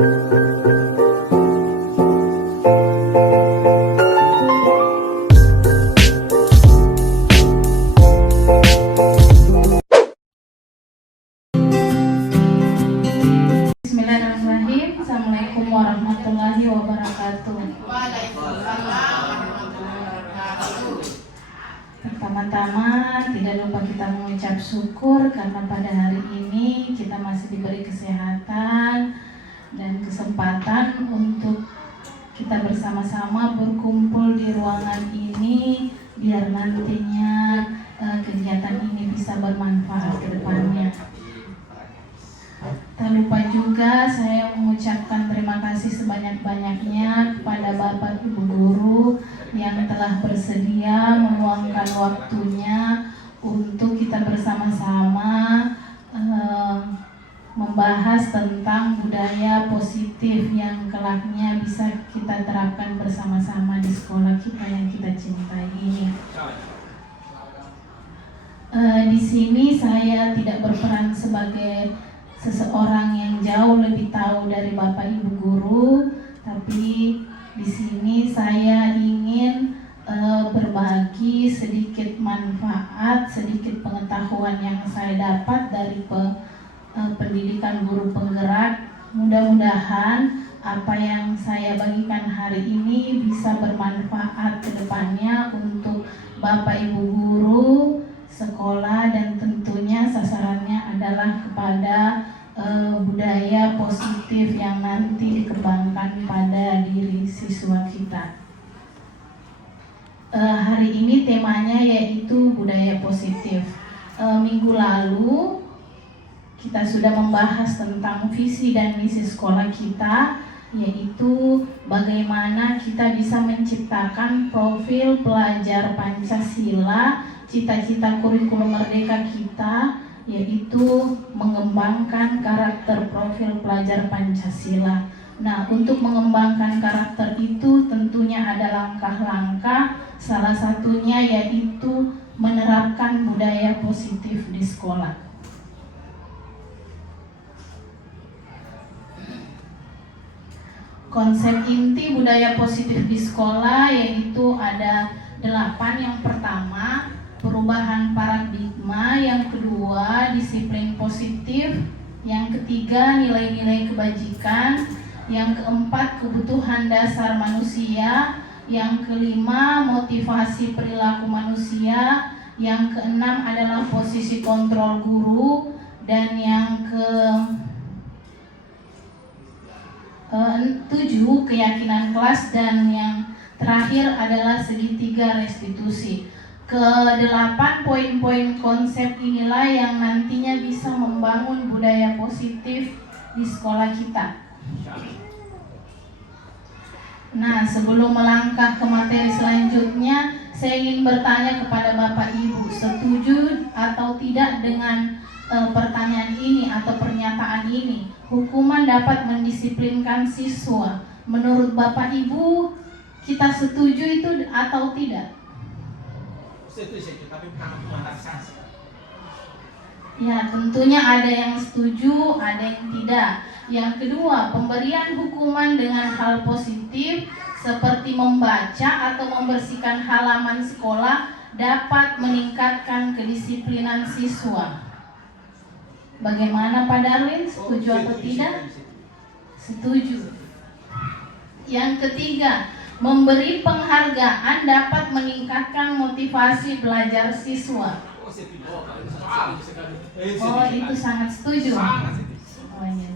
Bismillahirrahmanirrahim. Assalamualaikum warahmatullahi wabarakatuh. Pertama-tama tidak lupa kita mengucap syukur karena pada hari ini kita masih diberi kesehatan dan kesempatan untuk kita bersama-sama berkumpul di ruangan ini, biar nantinya kegiatan ini bisa bermanfaat ke depannya. Tak lupa juga saya mengucapkan terima kasih sebanyak-banyaknya kepada Bapak Ibu Guru yang telah bersedia meluangkan waktunya untuk kita bersama-sama membahas tentang budaya positif yang kelaknya bisa kita terapkan bersama-sama di sekolah kita yang kita cintai ini. Di sini saya tidak berperan sebagai seseorang yang jauh lebih tahu dari Bapak Ibu Guru, tapi di sini saya ingin berbagi sedikit manfaat, sedikit pengetahuan yang saya dapat dari pendidikan guru penggerak. Mudah-mudahan apa yang saya bagikan hari ini bisa bermanfaat ke depannya untuk Bapak Ibu Guru, sekolah, dan tentunya sasarannya adalah kepada budaya positif yang nanti dikembangkan pada diri siswa kita. Hari ini temanya yaitu budaya positif. Minggu lalu kita sudah membahas tentang visi dan misi sekolah kita, yaitu bagaimana kita bisa menciptakan profil pelajar Pancasila, cita-cita kurikulum merdeka kita, yaitu mengembangkan karakter profil pelajar Pancasila. Nah, untuk mengembangkan karakter itu tentunya ada langkah-langkah, salah satunya yaitu menerapkan budaya positif di sekolah. Konsep inti budaya positif di sekolah yaitu ada 8. Yang pertama, perubahan paradigma. Yang kedua, disiplin positif. Yang ketiga, nilai-nilai kebajikan. Yang keempat, kebutuhan dasar manusia. Yang kelima, motivasi perilaku manusia. Yang keenam adalah posisi kontrol guru. Dan yang ke-7, keyakinan kelas. Dan yang terakhir adalah segitiga restitusi. Ke-8 poin-poin konsep inilah yang nantinya bisa membangun budaya positif di sekolah kita. Nah, sebelum melangkah ke materi selanjutnya, saya ingin bertanya kepada Bapak Ibu, setuju atau tidak dengan pertanyaan ini atau pernyataan ini? Hukuman dapat mendisiplinkan siswa. Menurut Bapak Ibu, kita setuju itu atau tidak? Setuju, tapi bukan hukuman sanksi. Ya, tentunya ada yang setuju, ada yang tidak. Yang kedua, pemberian hukuman dengan hal positif seperti membaca atau membersihkan halaman sekolah dapat meningkatkan kedisiplinan siswa. Bagaimana Pak Darwin, setuju atau tidak? Setuju. Yang ketiga, memberi penghargaan dapat meningkatkan motivasi belajar siswa. Oh, itu sangat setuju. Oh, iya.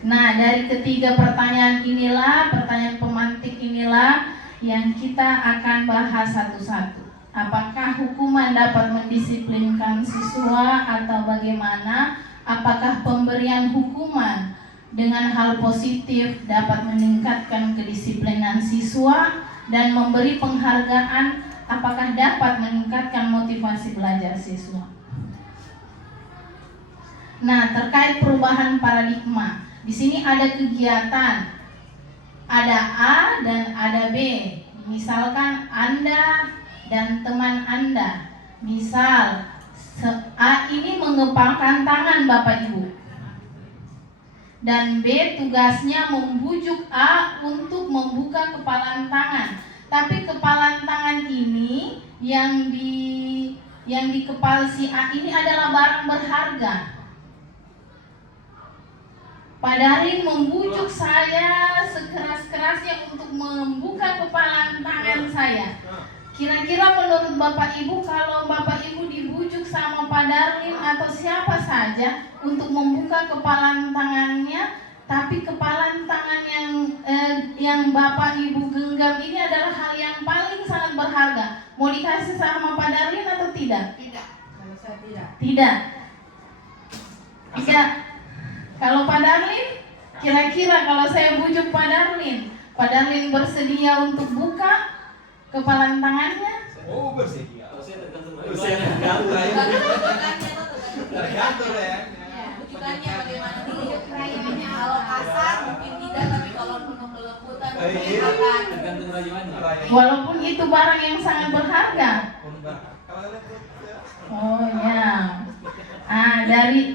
Nah, dari ketiga pertanyaan inilah, pertanyaan pemantik inilah yang kita akan bahas satu-satu. Apakah hukuman dapat mendisiplinkan siswa atau bagaimana? Apakah pemberian hukuman dengan hal positif dapat meningkatkan kedisiplinan siswa, dan memberi penghargaan apakah dapat meningkatkan motivasi belajar siswa? Nah, terkait perubahan paradigma, di sini ada kegiatan, ada A dan ada B. Misalkan Anda dan teman Anda, misal A ini mengepalkan tangan Bapak Ibu. Dan B, tugasnya membujuk A untuk membuka kepalan tangan. Tapi kepalan tangan ini yang di kepala si A ini adalah barang berharga. Pak Darlin membujuk saya sekeras-kerasnya untuk membuka kepalan tangan saya. Kira-kira menurut Bapak Ibu, kalau Bapak Ibu dibujuk sama Pak Darlin atau siapa saja untuk membuka kepalan tangannya, tapi kepalan tangan yang Bapak Ibu genggam ini adalah hal yang paling sangat berharga, mau dikasih sama Pak Darlin atau tidak? Tidak. Kalau saya tidak. Tidak. Tidak. Kalau Pak Darlin, kira-kira kalau saya bujuk Pak Darlin bersedia untuk buka kepalan tangannya? Oh, bersedia. Saya tergantung Tergantung ya. Tergantung ya. Tujuannya bagaimana nih? Kalau kasar mungkin tidak, tapi kalau penuh kelembutan mungkin akan. tergantung bagaimana. Walaupun itu barang yang sangat berharga. Oh ya.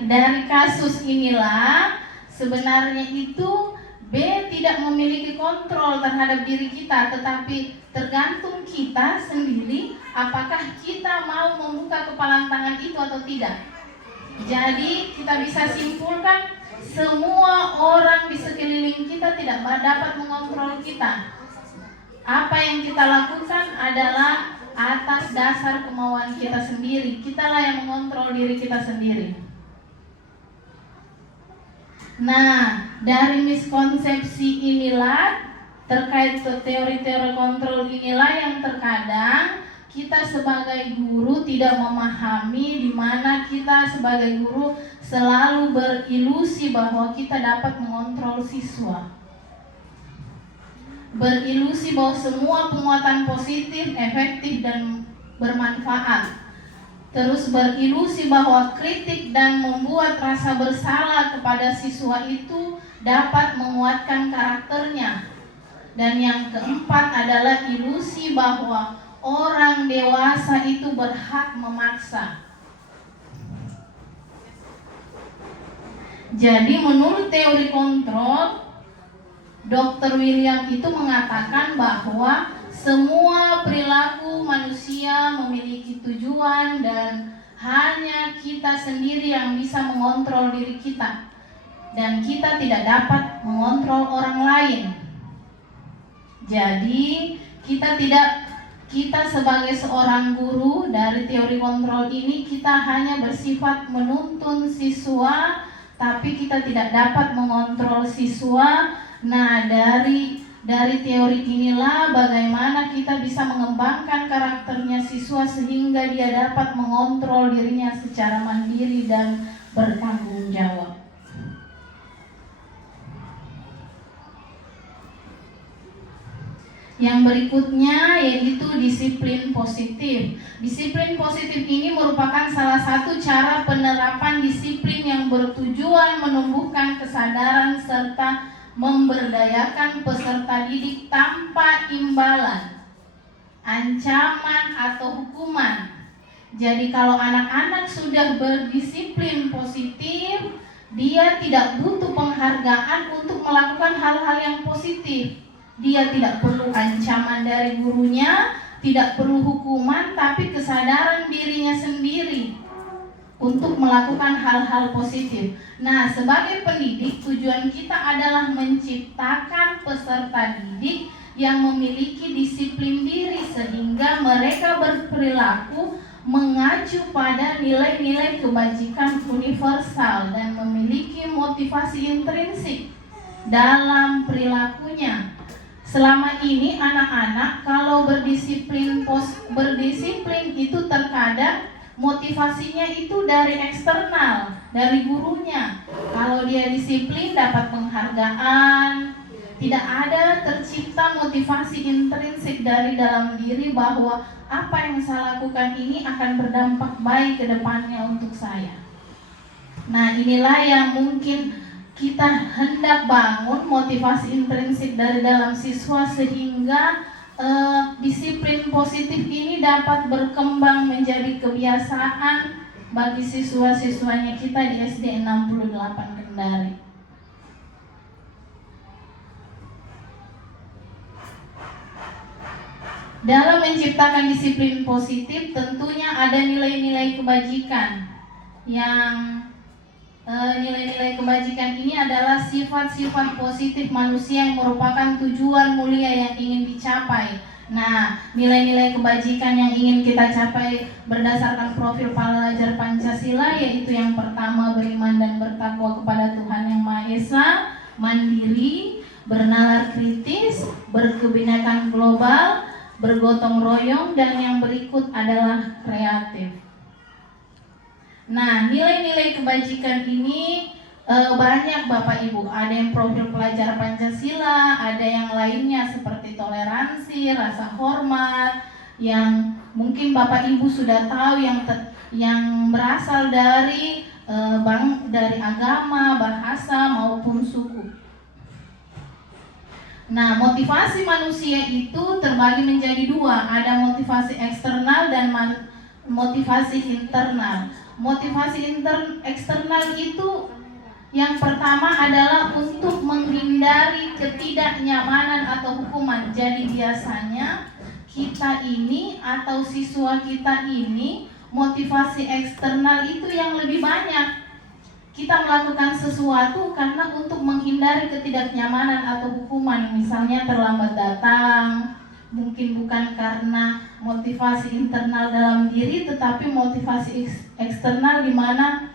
Dari kasus inilah sebenarnya itu B tidak memiliki kontrol terhadap diri kita, tetapi tergantung kita sendiri apakah kita mau membuka kepalan tangan itu atau tidak. Jadi kita bisa simpulkan semua orang di sekeliling kita tidak dapat mengontrol kita. Apa yang kita lakukan adalah atas dasar kemauan kita sendiri. Kitalah yang mengontrol diri kita sendiri. Nah, dari miskonsepsi inilah, terkait teori-teori kontrol inilah yang terkadang kita sebagai guru tidak memahami, di mana kita sebagai guru selalu berilusi bahwa kita dapat mengontrol siswa. Berilusi bahwa semua penguatan positif, efektif, dan bermanfaat. Terus berilusi bahwa kritik dan membuat rasa bersalah kepada siswa itu dapat menguatkan karakternya. Dan yang keempat adalah ilusi bahwa orang dewasa itu berhak memaksa. Jadi menurut teori kontrol, Dr. William itu mengatakan bahwa semua perilaku manusia memiliki tujuan dan hanya kita sendiri yang bisa mengontrol diri kita. Dan kita tidak dapat mengontrol orang lain. Jadi kita sebagai seorang guru dari teori kontrol ini, kita hanya bersifat menuntun siswa, tapi kita tidak dapat mengontrol siswa. Nah, dari teori inilah bagaimana kita bisa mengembangkan karakternya siswa sehingga dia dapat mengontrol dirinya secara mandiri dan bertanggung jawab. Yang berikutnya yaitu disiplin positif. Disiplin positif ini merupakan salah satu cara penerapan disiplin yang bertujuan menumbuhkan kesadaran serta memberdayakan peserta didik tanpa imbalan, ancaman atau hukuman. Jadi kalau anak-anak sudah berdisiplin positif, dia tidak butuh penghargaan untuk melakukan hal-hal yang positif. Dia tidak perlu ancaman dari gurunya, tidak perlu hukuman, tapi kesadaran dirinya sendiri untuk melakukan hal-hal positif. Nah, sebagai pendidik, tujuan kita adalah menciptakan peserta didik yang memiliki disiplin diri sehingga mereka berperilaku mengacu pada nilai-nilai kebajikan universal dan memiliki motivasi intrinsik dalam perilakunya. Selama ini anak-anak kalau berdisiplin itu terkadang motivasinya itu dari eksternal, dari gurunya. Kalau dia disiplin dapat penghargaan, tidak ada tercipta motivasi intrinsik dari dalam diri bahwa apa yang saya lakukan ini akan berdampak baik ke depannya untuk saya. Nah, inilah yang mungkin kita hendak bangun motivasi intrinsik dari dalam siswa sehingga disiplin positif ini dapat berkembang menjadi kebiasaan bagi siswa-siswanya kita di SD 68 Kendari. Dalam menciptakan disiplin positif tentunya ada nilai-nilai kebajikan yang nilai-nilai kebajikan ini adalah sifat-sifat positif manusia yang merupakan tujuan mulia yang ingin dicapai. Nah, nilai-nilai kebajikan yang ingin kita capai berdasarkan profil pelajar Pancasila yaitu yang pertama beriman dan bertakwa kepada Tuhan Yang Maha Esa, mandiri, bernalar kritis, berkebinekaan global, bergotong royong, dan yang berikut adalah kreatif. Nah, nilai-nilai kebajikan ini banyak Bapak Ibu. Ada yang profil pelajar Pancasila, ada yang lainnya seperti toleransi, rasa hormat, yang mungkin Bapak Ibu sudah tahu yang berasal dari dari agama, bahasa maupun suku. Nah, motivasi manusia itu terbagi menjadi dua, ada motivasi eksternal dan motivasi internal. Motivasi eksternal itu yang pertama adalah untuk menghindari ketidaknyamanan atau hukuman. Jadi biasanya kita ini atau siswa kita ini motivasi eksternal itu yang lebih banyak. Kita melakukan sesuatu karena untuk menghindari ketidaknyamanan atau hukuman, misalnya terlambat datang, mungkin bukan karena motivasi internal dalam diri, tetapi motivasi eksternal di mana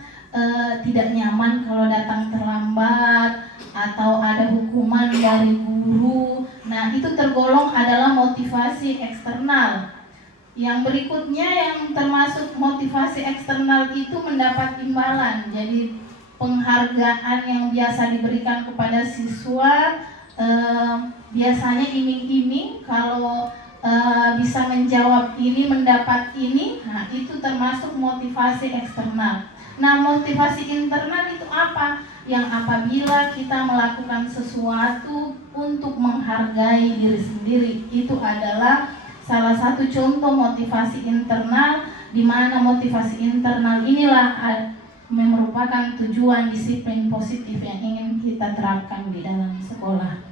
tidak nyaman kalau datang terlambat atau ada hukuman dari guru. Nah, itu tergolong adalah motivasi eksternal. Yang berikutnya yang termasuk motivasi eksternal itu mendapat imbalan. Jadi penghargaan yang biasa diberikan kepada siswa biasanya iming-iming kalau bisa menjawab ini, mendapat ini. Nah, itu termasuk motivasi eksternal. Nah, motivasi internal itu apa? Yang apabila kita melakukan sesuatu untuk menghargai diri sendiri, itu adalah salah satu contoh motivasi internal, di mana motivasi internal inilah merupakan tujuan disiplin positif yang ingin kita terapkan di dalam sekolah.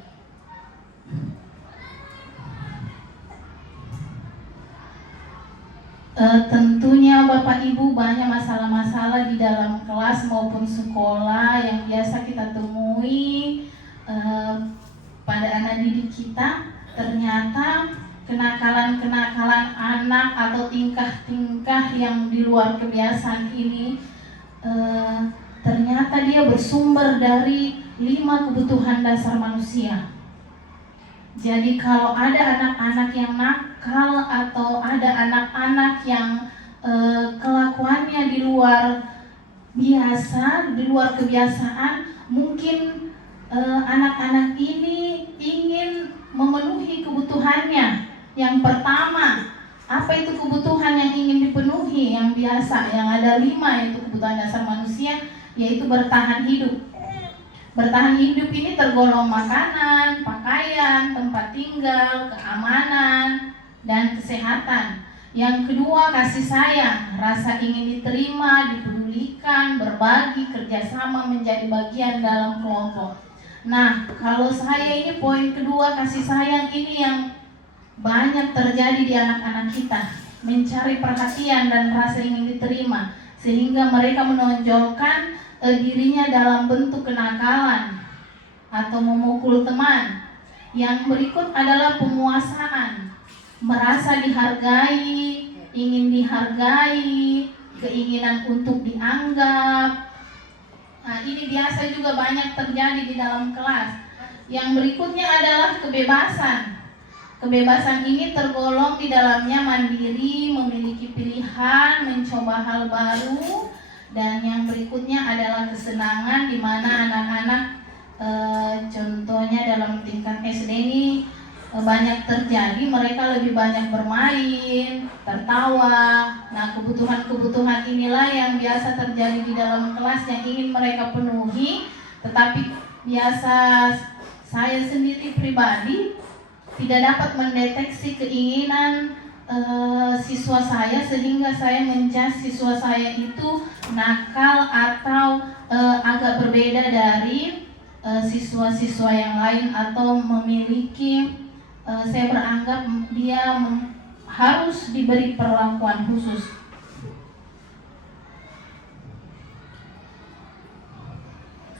Tentunya Bapak Ibu banyak masalah-masalah di dalam kelas maupun sekolah yang biasa kita temui pada anak didik kita. Ternyata kenakalan-kenakalan anak atau tingkah-tingkah yang di luar kebiasaan ini ternyata dia bersumber dari 5 kebutuhan dasar manusia. Jadi kalau ada anak-anak yang nakal atau ada anak-anak yang kelakuannya di luar biasa, di luar kebiasaan, mungkin anak-anak ini ingin memenuhi kebutuhannya. Yang pertama, apa itu kebutuhan yang ingin dipenuhi yang biasa, yang ada 5, yaitu kebutuhan dasar manusia, yaitu bertahan hidup. Bertahan hidup ini tergolong makanan, pakaian, tempat tinggal, keamanan, dan kesehatan. Yang kedua, kasih sayang, rasa ingin diterima, dipedulikan, berbagi, kerjasama, menjadi bagian dalam kelompok. Nah, kalau saya ini poin kedua, kasih sayang ini yang banyak terjadi di anak-anak kita, mencari perhatian dan rasa ingin diterima, sehingga mereka menonjolkan dirinya dalam bentuk kenakalan atau memukul teman. Yang berikut adalah penguasaan, merasa dihargai, ingin dihargai, keinginan untuk dianggap. Nah, ini biasa juga banyak terjadi di dalam kelas. Yang berikutnya adalah kebebasan. Kebebasan ini tergolong di dalamnya mandiri, memiliki pilihan, mencoba hal baru, dan yang berikutnya adalah kesenangan, di mana anak-anak contohnya dalam tingkat SD ini banyak terjadi, mereka lebih banyak bermain, tertawa. Nah, kebutuhan-kebutuhan inilah yang biasa terjadi di dalam kelas yang ingin mereka penuhi, tetapi biasa saya sendiri pribadi tidak dapat mendeteksi keinginan siswa saya, sehingga saya menjudge siswa saya itu nakal atau agak berbeda dari siswa-siswa yang lain, atau memiliki saya beranggap dia harus diberi perlakuan khusus.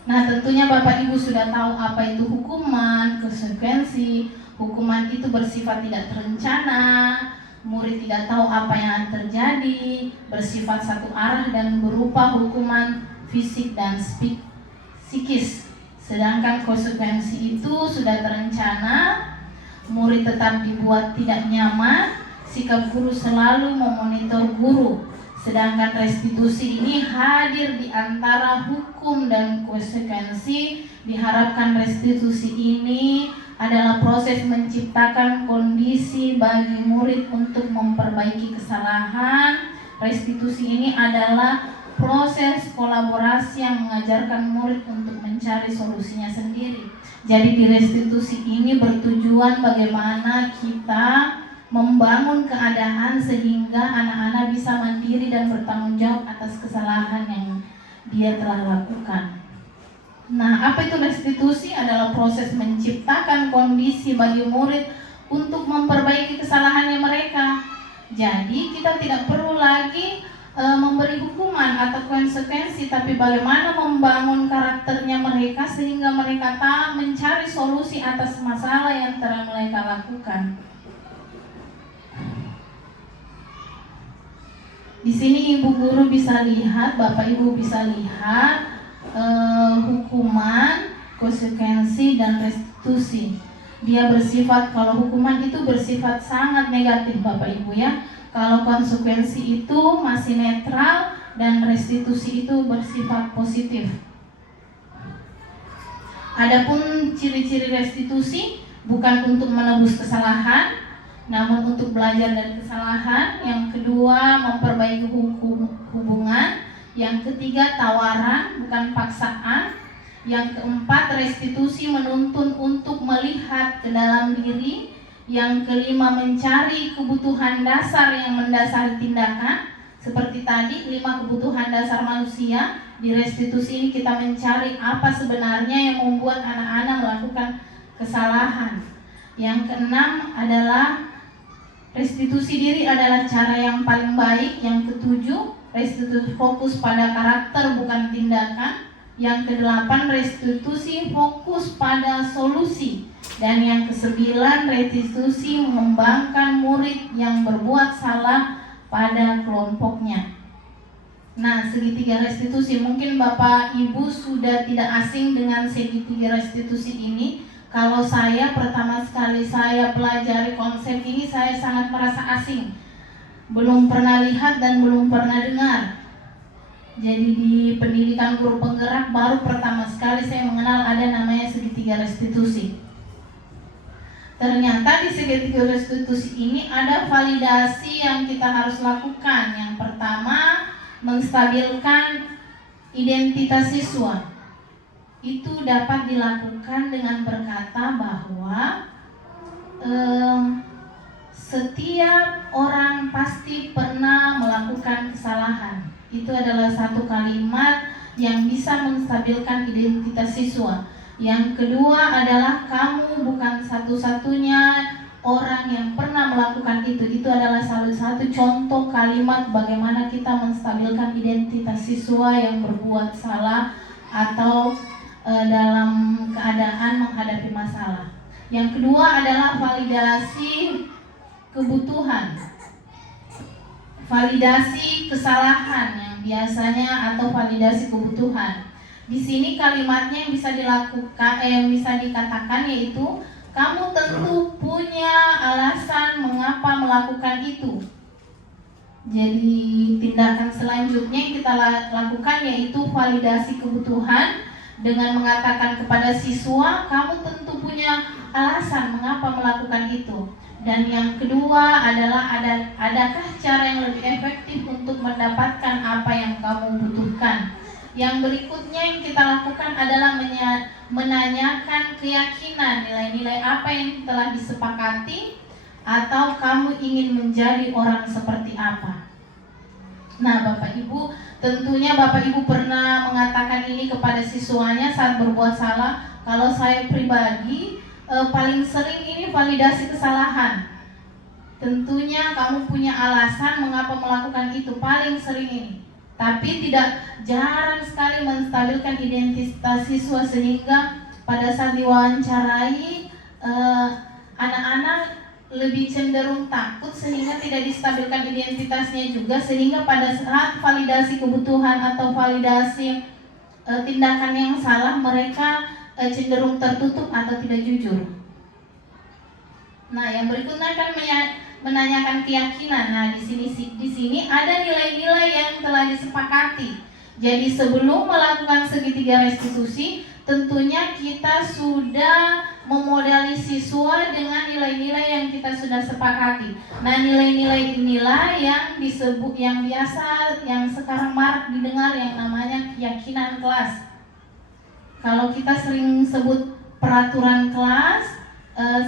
Nah, tentunya Bapak Ibu sudah tahu apa itu hukuman, konsekuensi. Hukuman itu bersifat tidak terencana, murid tidak tahu apa yang akan terjadi, bersifat satu arah dan berupa hukuman fisik dan psikis. Sedangkan konsekuensi itu sudah terencana, murid tetap dibuat tidak nyaman, sikap guru selalu memonitor guru. Sedangkan restitusi ini hadir di antara hukum dan konsekuensi. Diharapkan restitusi ini adalah proses menciptakan kondisi bagi murid untuk memperbaiki kesalahan. Restitusi ini adalah proses kolaborasi yang mengajarkan murid untuk mencari solusinya sendiri. Jadi di restitusi ini bertujuan bagaimana kita membangun keadaan sehingga anak-anak bisa mandiri dan bertanggung jawab atas kesalahan yang dia telah lakukan. Nah, apa itu restitusi? Adalah proses menciptakan kondisi bagi murid untuk memperbaiki kesalahannya mereka. Jadi kita tidak perlu lagi memberi hukuman atau konsekuensi, tapi bagaimana membangun karakternya mereka sehingga mereka tak mencari solusi atas masalah yang telah mereka lakukan. Di sini ibu guru bisa lihat, bapak ibu bisa lihat hukuman, konsekuensi, dan restitusi. Dia bersifat, kalau hukuman itu bersifat sangat negatif bapak ibu ya. Kalau konsekuensi itu masih netral dan restitusi itu bersifat positif. Adapun ciri-ciri restitusi bukan untuk menebus kesalahan, namun untuk belajar dari kesalahan. Yang kedua, memperbaiki hubungan. Yang ketiga, tawaran bukan paksaan. Yang keempat, restitusi menuntun untuk melihat ke dalam diri. Yang kelima, mencari kebutuhan dasar yang mendasari tindakan. Seperti tadi, 5 kebutuhan dasar manusia. Di restitusi ini kita mencari apa sebenarnya yang membuat anak-anak melakukan kesalahan. Yang keenam adalah restitusi diri adalah cara yang paling baik. Yang ketujuh, restitusi fokus pada karakter bukan tindakan. Yang kedelapan, restitusi fokus pada solusi. Dan yang kesembilan, restitusi mengembangkan murid yang berbuat salah pada kelompoknya. Nah, segitiga restitusi, mungkin Bapak Ibu sudah tidak asing dengan segitiga restitusi ini. Kalau saya pertama sekali saya pelajari konsep ini, saya sangat merasa asing. Belum pernah lihat dan belum pernah dengar. Jadi di pendidikan guru penggerak baru pertama sekali saya mengenal ada namanya segitiga restitusi. Ternyata di segitiga restitusi ini ada validasi yang kita harus lakukan. Yang pertama, menstabilkan identitas siswa. Itu dapat dilakukan dengan berkata bahwa setiap orang pasti pernah melakukan kesalahan. Itu adalah satu kalimat yang bisa menstabilkan identitas siswa. Yang kedua adalah kamu bukan satu-satunya orang yang pernah melakukan itu. Itu adalah salah satu contoh kalimat bagaimana kita menstabilkan identitas siswa yang berbuat salah atau dalam keadaan menghadapi masalah. Yang kedua adalah validasi kebutuhan, validasi kesalahan yang biasanya atau validasi kebutuhan. Di sini kalimatnya yang bisa dilakukan, yang bisa dikatakan yaitu kamu tentu punya alasan mengapa melakukan itu. Jadi tindakan selanjutnya yang kita lakukan yaitu validasi kebutuhan dengan mengatakan kepada siswa kamu tentu punya alasan mengapa melakukan itu. Dan yang kedua adalah adakah cara yang lebih efektif untuk mendapatkan apa yang kamu butuhkan. Yang berikutnya yang kita lakukan adalah menanyakan keyakinan, nilai-nilai apa yang telah disepakati atau kamu ingin menjadi orang seperti apa. Nah, Bapak Ibu, tentunya Bapak Ibu pernah mengatakan ini kepada siswanya saat berbuat salah. Kalau saya pribadi paling sering ini validasi kesalahan. Tentunya kamu punya alasan mengapa melakukan itu, paling sering ini. Tapi jarang sekali menstabilkan identitas siswa, sehingga pada saat diwawancarai anak-anak lebih cenderung takut sehingga tidak distabilkan identitasnya juga, sehingga pada saat validasi kebutuhan atau validasi tindakan yang salah, mereka cenderung tertutup atau tidak jujur. Nah, yang berikutnya kan menanyakan keyakinan. Nah, di sini ada nilai-nilai yang telah disepakati. Jadi sebelum melakukan segitiga restitusi, tentunya kita sudah memodali siswa dengan nilai-nilai yang kita sudah sepakati. Nah, nilai-nilai inilah yang disebut, yang biasa, yang sekarang marak didengar, yang namanya keyakinan kelas. Kalau kita sering sebut peraturan kelas,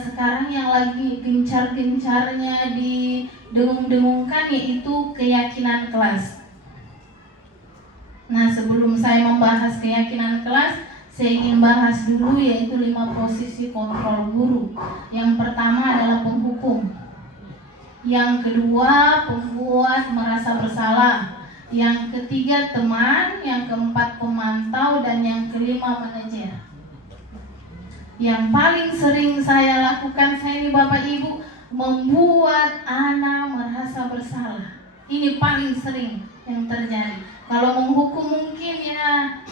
sekarang yang lagi gencar-gencarnya didengung-dengungkan yaitu keyakinan kelas. Nah, sebelum saya membahas keyakinan kelas, saya ingin bahas dulu yaitu 5 posisi kontrol guru. Yang pertama adalah penghukum. Yang kedua, pembuat merasa bersalah. Yang ketiga, teman. Yang keempat, pemantau. Dan yang kelima, manajer. Yang paling sering saya lakukan, saya ini Bapak Ibu, membuat anak merasa bersalah. Ini paling sering yang terjadi. Kalau menghukum mungkin ya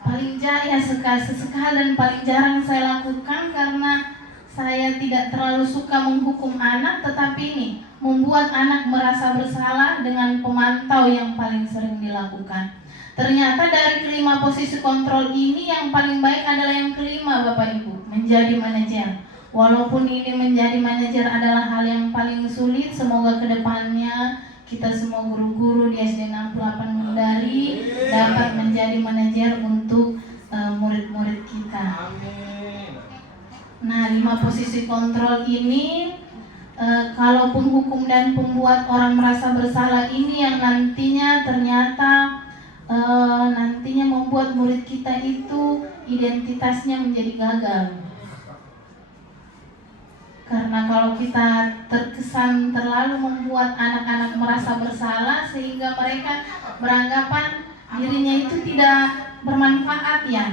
paling sesekali dan paling jarang saya lakukan, karena saya tidak terlalu suka menghukum anak. Tetapi ini membuat anak merasa bersalah dengan pemantau yang paling sering dilakukan. Ternyata dari kelima posisi kontrol ini yang paling baik adalah yang kelima, Bapak Ibu, menjadi manajer. Walaupun ini menjadi manajer adalah hal yang paling sulit, semoga kedepannya kita semua guru-guru di SD 68 Mundari dapat menjadi manajer untuk murid-murid kita. Nah, 5 posisi kontrol ini, kalau penghukum dan pembuat orang merasa bersalah ini yang nantinya ternyata membuat murid kita itu identitasnya menjadi gagal. Karena kalau kita terkesan terlalu membuat anak-anak merasa bersalah sehingga mereka beranggapan dirinya itu tidak bermanfaat ya.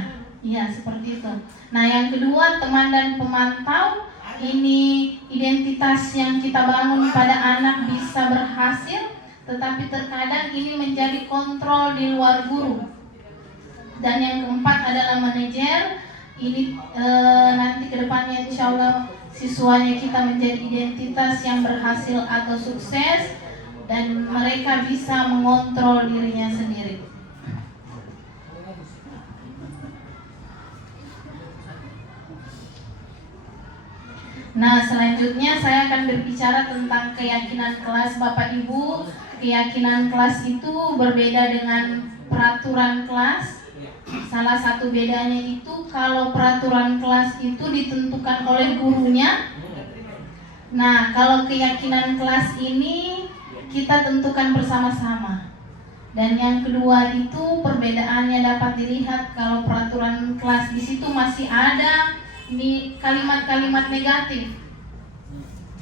Iya, seperti itu. Nah, yang kedua, teman dan pemantau. Ini identitas yang kita bangun pada anak bisa berhasil, tetapi terkadang ini menjadi kontrol di luar guru. Dan yang keempat adalah manajer. Ini nanti kedepannya insya Allah siswanya kita menjadi identitas yang berhasil atau sukses, dan mereka bisa mengontrol dirinya sendiri. Nah, selanjutnya saya akan berbicara tentang keyakinan kelas, Bapak Ibu. Keyakinan kelas itu berbeda dengan peraturan kelas. Salah satu bedanya itu kalau peraturan kelas itu ditentukan oleh gurunya. Nah, kalau keyakinan kelas ini kita tentukan bersama-sama. Dan yang kedua itu perbedaannya dapat dilihat kalau peraturan kelas di situ masih ada kalimat-kalimat negatif.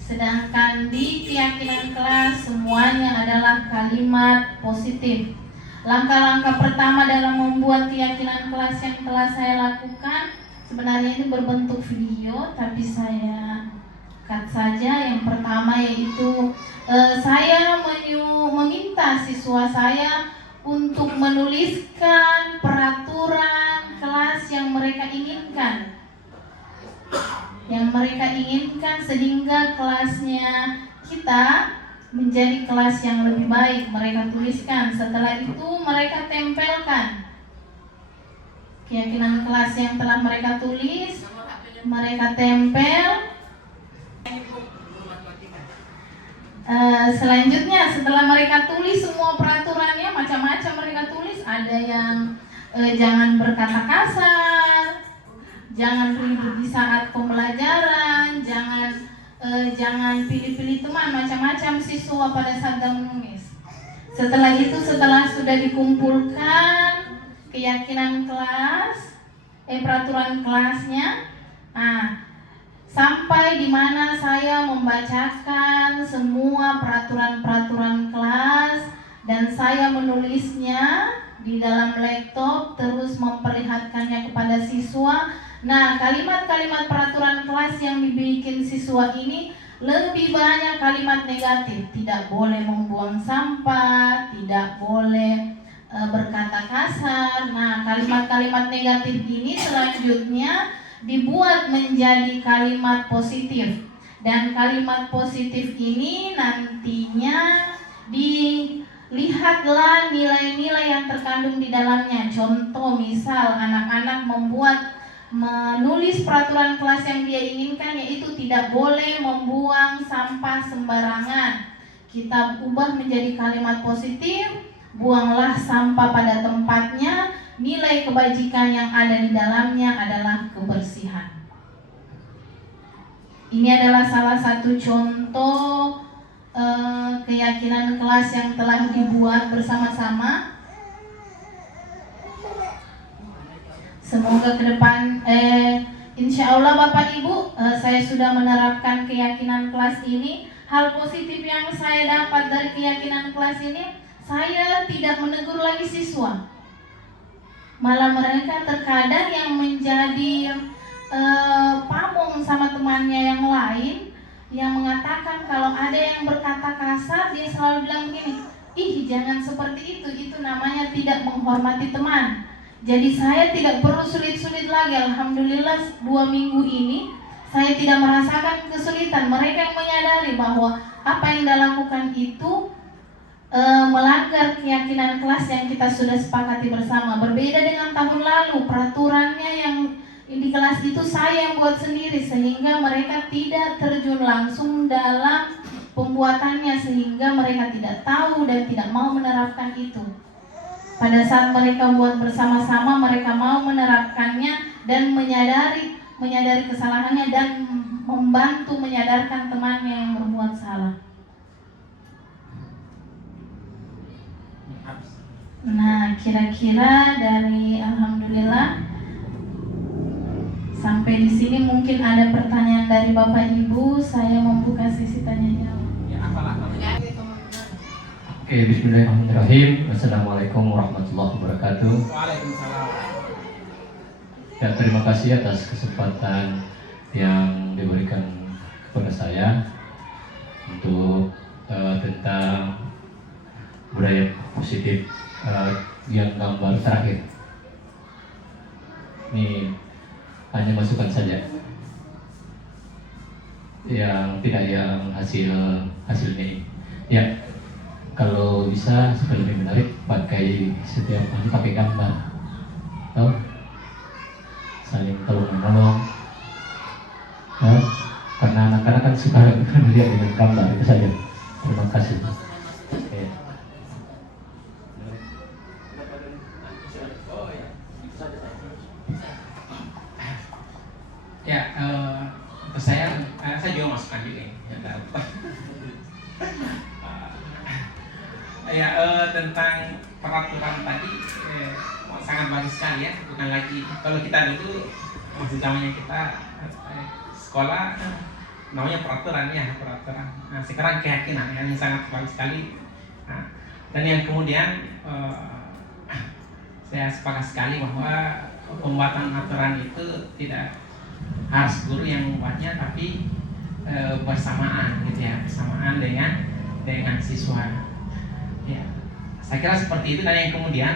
Sedangkan di keyakinan kelas semuanya adalah kalimat positif. Langkah-langkah pertama dalam membuat keyakinan kelas yang telah saya lakukan sebenarnya itu berbentuk video, tapi saya cut saja. Yang pertama yaitu saya meminta siswa saya untuk menuliskan peraturan kelas yang mereka inginkan. Sehingga kelasnya kita menjadi kelas yang lebih baik. Mereka tuliskan, setelah itu mereka tempelkan keyakinan kelas yang telah mereka tulis, mereka tempel. Selanjutnya setelah mereka tulis semua peraturannya, macam-macam mereka tulis. Ada yang jangan berkata kasar, jangan ribut di saat pembelajaran, jangan pilih-pilih teman, macam-macam siswa pada saat menulis. Setelah itu, setelah sudah dikumpulkan keyakinan kelas, peraturan kelasnya, nah membacakan semua peraturan-peraturan kelas dan saya menulisnya di dalam laptop, terus memperlihatkannya kepada siswa. Nah, kalimat-kalimat peraturan kelas yang dibikin siswa ini lebih banyak kalimat negatif. Tidak boleh membuang sampah, tidak boleh berkata kasar. Nah, kalimat-kalimat negatif ini selanjutnya dibuat menjadi kalimat positif. Dan kalimat positif ini nantinya dilihatlah nilai-nilai yang terkandung di dalamnya. Contoh misal anak-anak menulis peraturan kelas yang dia inginkan, yaitu tidak boleh membuang sampah sembarangan. Kita ubah menjadi kalimat positif, buanglah sampah pada tempatnya. Nilai kebajikan yang ada di dalamnya adalah kebersihan. Ini adalah salah satu contoh keyakinan kelas yang telah dibuat bersama-sama. Semoga ke depan insya Allah Bapak Ibu, saya sudah menerapkan keyakinan kelas ini. Hal positif yang saya dapat dari keyakinan kelas ini, saya tidak menegur lagi siswa. Malah mereka terkadang yang menjadi pamong sama temannya yang lain, yang mengatakan kalau ada yang berkata kasar, dia selalu bilang begini, ih jangan seperti itu namanya tidak menghormati teman. Jadi saya tidak perlu sulit-sulit lagi. Alhamdulillah 2 minggu ini saya tidak merasakan kesulitan. Mereka yang menyadari bahwa apa yang dia lakukan itu melanggar keyakinan kelas yang kita sudah sepakati bersama. Berbeda dengan tahun lalu, peraturannya yang di kelas itu saya yang buat sendiri, sehingga mereka tidak terjun langsung dalam pembuatannya, sehingga mereka tidak tahu dan tidak mau menerapkan itu. Pada saat mereka buat bersama-sama, mereka mau menerapkannya dan menyadari kesalahannya dan membantu menyadarkan temannya yang berbuat salah. Nah, kira-kira dari Alhamdulillah sampai di sini mungkin ada pertanyaan dari Bapak Ibu. Saya membuka sesi tanya jawab. Ya, apalah namanya? Oke, bismillahirrahmanirrahim. Assalamualaikum warahmatullahi wabarakatuh. Waalaikumsalam. Ya, terima kasih atas kesempatan yang diberikan kepada saya untuk tentang budaya positif yang gambar terakhir. Ini hanya masukan saja, yang tidak yang hasilnya ini. Ya, kalau bisa supaya lebih menarik, pakai setiap hari pakai gambar, saling tolong menolong. Ya, karena anak-anak kan suka melihat dengan gambar itu saja. Terima kasih. Ya. Ya, untuk saya juga masukkan juga ya. Ya, tentang peraturan tadi sangat bagus sekali ya. Bukan lagi kalau kita dulu masih zamannya kita sekolah namanya peraturan ya, peraturan. Nah, sekarang keyakinan yang sangat bagus sekali. Nah, dan yang kemudian saya sepakat sekali bahwa pembuatan aturan itu tidak harus guru yang membuatnya, tapi bersamaan gitu ya, bersamaan dengan siswa. Ya, saya kira seperti itu. Dan yang kemudian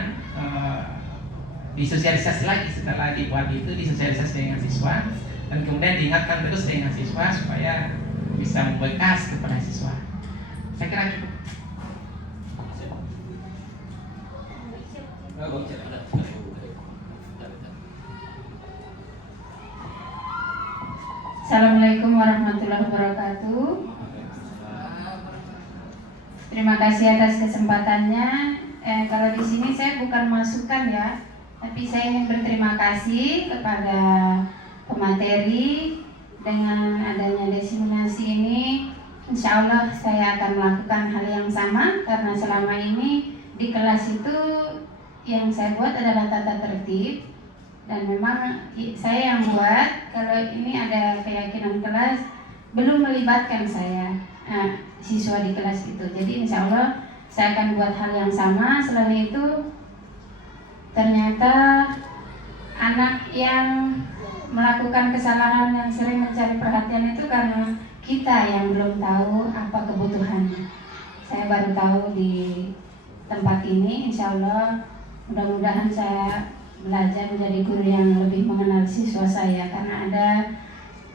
disosialisasi lagi setelah dibuat itu, disosialisasi dengan siswa dan kemudian diingatkan terus dengan siswa supaya bisa membekas kepada siswa. Saya kira cukup. Assalamualaikum warahmatullahi wabarakatuh. Terima kasih atas kesempatannya. Kalau di sini saya bukan masukan ya, tapi saya ingin berterima kasih kepada pemateri. Dengan adanya diseminasi ini, insya Allah saya akan melakukan hal yang sama, karena selama ini di kelas itu yang saya buat adalah tata tertib. Dan memang saya yang buat. Kalau ini ada keyakinan kelas belum melibatkan saya siswa di kelas itu. Jadi insya Allah saya akan buat hal yang sama. Selain itu ternyata anak yang melakukan kesalahan yang sering mencari perhatian itu karena kita yang belum tahu apa kebutuhannya. Saya baru tahu di tempat ini. Insya Allah mudah-mudahan saya belajar menjadi guru yang lebih mengenal siswa saya, karena ada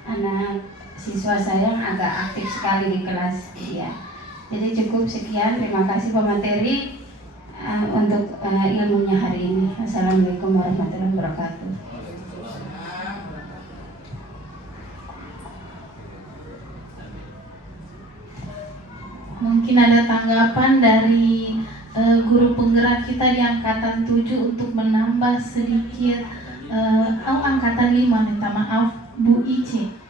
anak siswa saya yang agak aktif sekali di kelas ya. Jadi cukup sekian, terima kasih pemateri untuk ilmunya hari ini. Assalamualaikum warahmatullahi wabarakatuh. Mungkin ada tanggapan dari guru penggerak kita di angkatan 7 untuk menambah sedikit angkatan 5, minta maaf Bu Ici.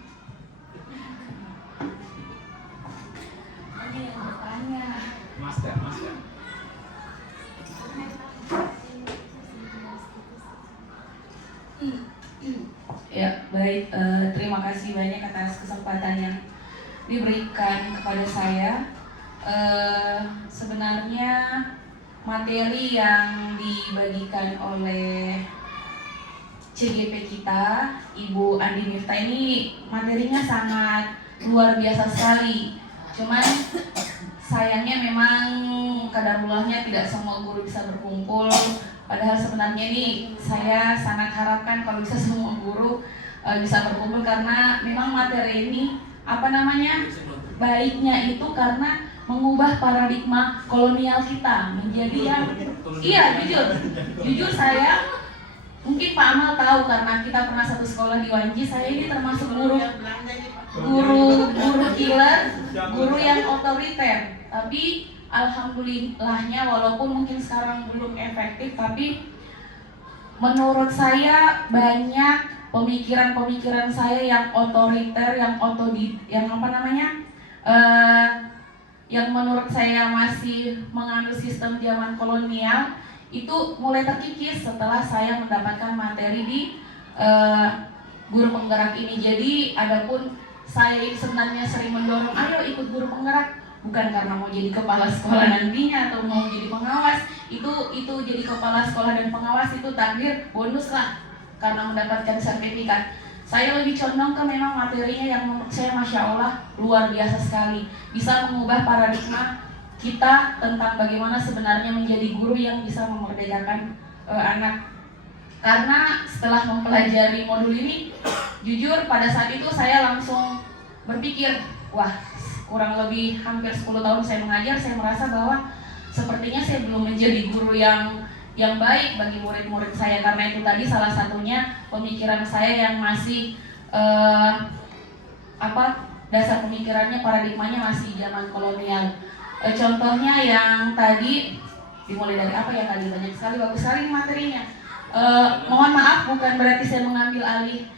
Master. Ya, baik. Terima kasih banyak atas kesempatan yang diberikan kepada saya. Sebenarnya materi yang dibagikan oleh CGP kita, Ibu Andi Miftah, ini materinya sangat luar biasa sekali. Cuman sayangnya memang kadarulahnya tidak semua guru bisa berkumpul. Padahal sebenarnya ini saya sangat harapkan kalau bisa semua guru bisa berkumpul, karena memang materi ini baiknya itu karena mengubah paradigma kolonial kita menjadi yang jujur saya, mungkin Pak Amal tahu karena kita pernah satu sekolah di Wanji. Saya ini termasuk guru killer, guru yang otoriter. Tapi alhamdulillahnya walaupun mungkin sekarang belum efektif, tapi menurut saya banyak pemikiran saya yang otoriter, yang menurut saya masih mengambil sistem zaman kolonial, itu mulai terkikis setelah saya mendapatkan materi di guru penggerak ini. Jadi adapun saya sebenarnya sering mendorong ayo ikut guru penggerak, bukan karena mau jadi kepala sekolah nantinya atau mau jadi pengawas. Itu jadi kepala sekolah dan pengawas itu takdir bonus lah karena mendapatkan sertifikat. Saya lebih condong ke memang materinya yang menurut saya Masya Allah luar biasa sekali, bisa mengubah paradigma kita tentang bagaimana sebenarnya menjadi guru yang bisa memerdekakan anak. Karena setelah mempelajari modul ini, jujur pada saat itu saya langsung berpikir, wah, kurang lebih hampir 10 tahun saya mengajar, saya merasa bahwa sepertinya saya belum menjadi guru yang baik bagi murid-murid saya, karena itu tadi salah satunya pemikiran saya yang masih dasar pemikirannya, paradigmanya masih zaman kolonial. Contohnya yang tadi dimulai dari apa ya tadi, banyak sekali, bagus sekali materinya. Mohon maaf bukan berarti saya mengambil alih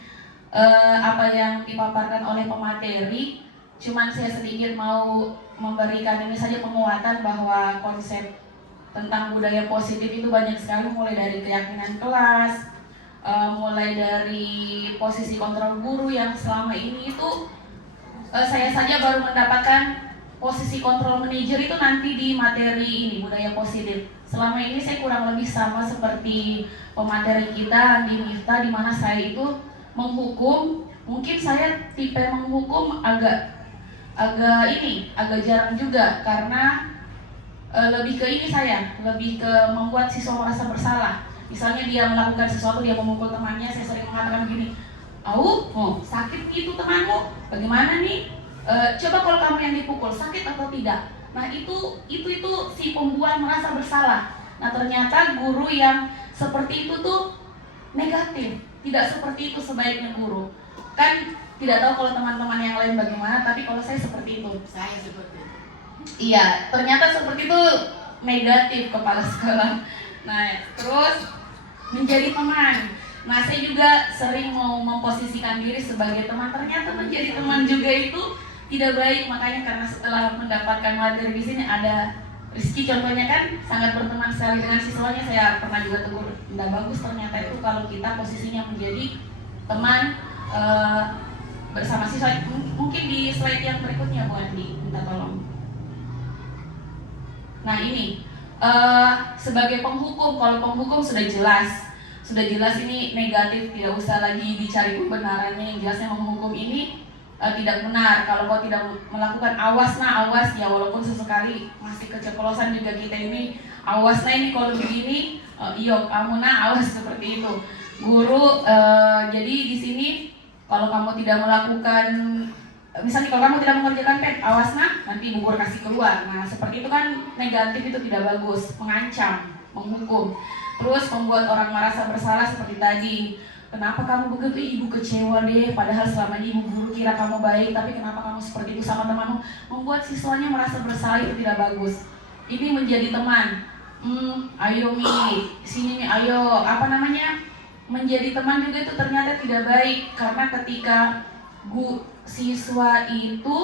apa yang dipaparkan oleh pemateri, cuman saya sedikit mau memberikan ini saja penguatan bahwa konsep tentang budaya positif itu banyak sekali, mulai dari keyakinan kelas, mulai dari posisi kontrol guru yang selama ini itu saya saja baru mendapatkan posisi kontrol manajer itu nanti di materi ini budaya positif. Selama ini saya kurang lebih sama seperti pemateri kita Andi Miftah, di mana saya itu menghukum. Mungkin saya tipe menghukum agak jarang juga, karena lebih ke ini, saya lebih ke membuat siswa merasa bersalah. Misalnya dia melakukan sesuatu, dia memukul temannya, saya sering mengatakan begini, sakit gitu temanmu, bagaimana nih? Coba kalau kamu yang dipukul, sakit atau tidak? Nah itu si pembuat merasa bersalah. Nah ternyata guru yang seperti itu tuh negatif, tidak seperti itu sebaiknya guru. Kan tidak tahu kalau teman-teman yang lain bagaimana, tapi kalau saya seperti itu. Saya seperti itu. Iya, ternyata seperti itu negatif kepala sekolah. Nah, terus menjadi teman. Nah, saya juga sering mau memposisikan diri sebagai teman. Ternyata menjadi teman juga itu tidak baik. Makanya karena setelah mendapatkan materi di sini ada Rizky contohnya kan sangat berteman sekali dengan siswanya. Saya pernah juga tegur, tidak bagus ternyata itu kalau kita posisinya menjadi teman bersama siswa. Mungkin di slide yang berikutnya Bu Andi, minta tolong. Nah ini sebagai penghukum, kalau penghukum sudah jelas ini negatif, tidak usah lagi dicari pembenarannya. Yang jelasnya menghukum ini tidak benar. Kalau kau tidak melakukan awas ya, walaupun sesekali masih keceplosan juga kita ini, awas ini kalau begini, iyo kamu awas, seperti itu. Guru jadi di sini kalau kamu tidak melakukan, misalnya kalau kamu tidak mengerjakan PET, awas nanti ibu guru kasih keluar. Nah seperti itu kan negatif, itu tidak bagus, mengancam, menghukum. Terus membuat orang merasa bersalah seperti tadi. Kenapa kamu begitu? Ibu kecewa deh, padahal selama ini ibu guru kira kamu baik, tapi kenapa kamu seperti itu sama temanmu? Membuat siswanya merasa bersalah, itu tidak bagus. Ini menjadi teman. Ayo Mi, sini Mi, ayo, menjadi teman juga itu ternyata tidak baik. Karena ketika siswa itu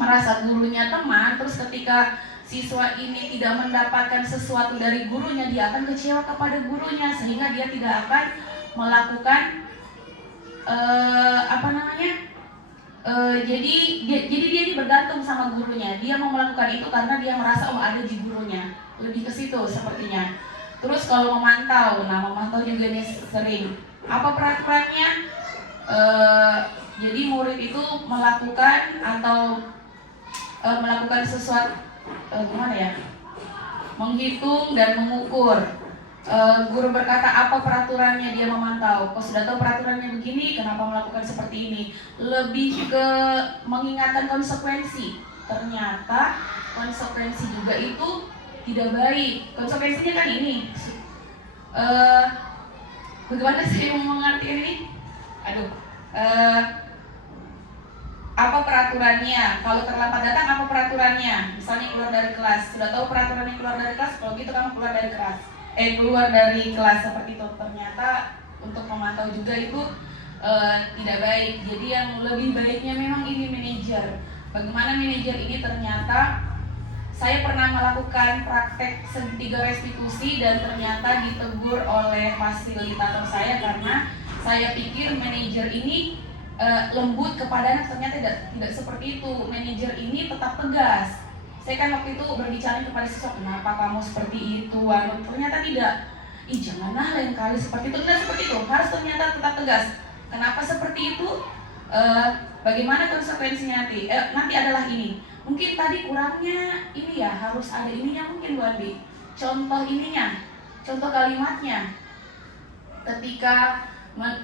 merasa gurunya teman, terus ketika siswa ini tidak mendapatkan sesuatu dari gurunya, dia akan kecewa kepada gurunya, sehingga dia tidak akan melakukan jadi dia ini bergantung sama gurunya. Dia mau melakukan itu karena dia merasa ada di gurunya, lebih ke situ sepertinya. Terus kalau memantau, memantau juga nih sering. Apa peraturannya? Jadi murid itu melakukan atau melakukan sesuatu menghitung dan mengukur. Guru berkata, apa peraturannya? Dia memantau. Kau sudah tahu peraturannya begini, kenapa melakukan seperti ini? Lebih ke mengingatkan konsekuensi. Ternyata konsekuensi juga itu tidak baik. Konsekuensinya kan ini. Bagaimana saya mau mengartikan ini? Apa peraturannya? Kalau terlambat datang, apa peraturannya? Misalnya keluar dari kelas, sudah tahu peraturannya keluar dari kelas, kalau gitu kamu keluar dari kelas seperti itu. Ternyata untuk memantau juga itu tidak baik. Jadi yang lebih baiknya memang ini manajer. Bagaimana manajer ini? Ternyata saya pernah melakukan praktek segitiga restitusi dan ternyata ditegur oleh fasilitator saya karena saya pikir manajer ini lembut kepada anak. Ternyata tidak seperti itu. Manajer ini tetap tegas. Saya kan waktu itu berbicara kepada siswa, kenapa kamu seperti itu? Ternyata tidak. Janganlah lain kali seperti itu. Tidak seperti itu. Harus ternyata tetap tegas. Kenapa seperti itu? Bagaimana konsekuensinya nanti? Nanti adalah ini. Mungkin tadi kurangnya ini ya, harus ada ininya mungkin Bu Andi. Contoh ininya, contoh kalimatnya. Ketika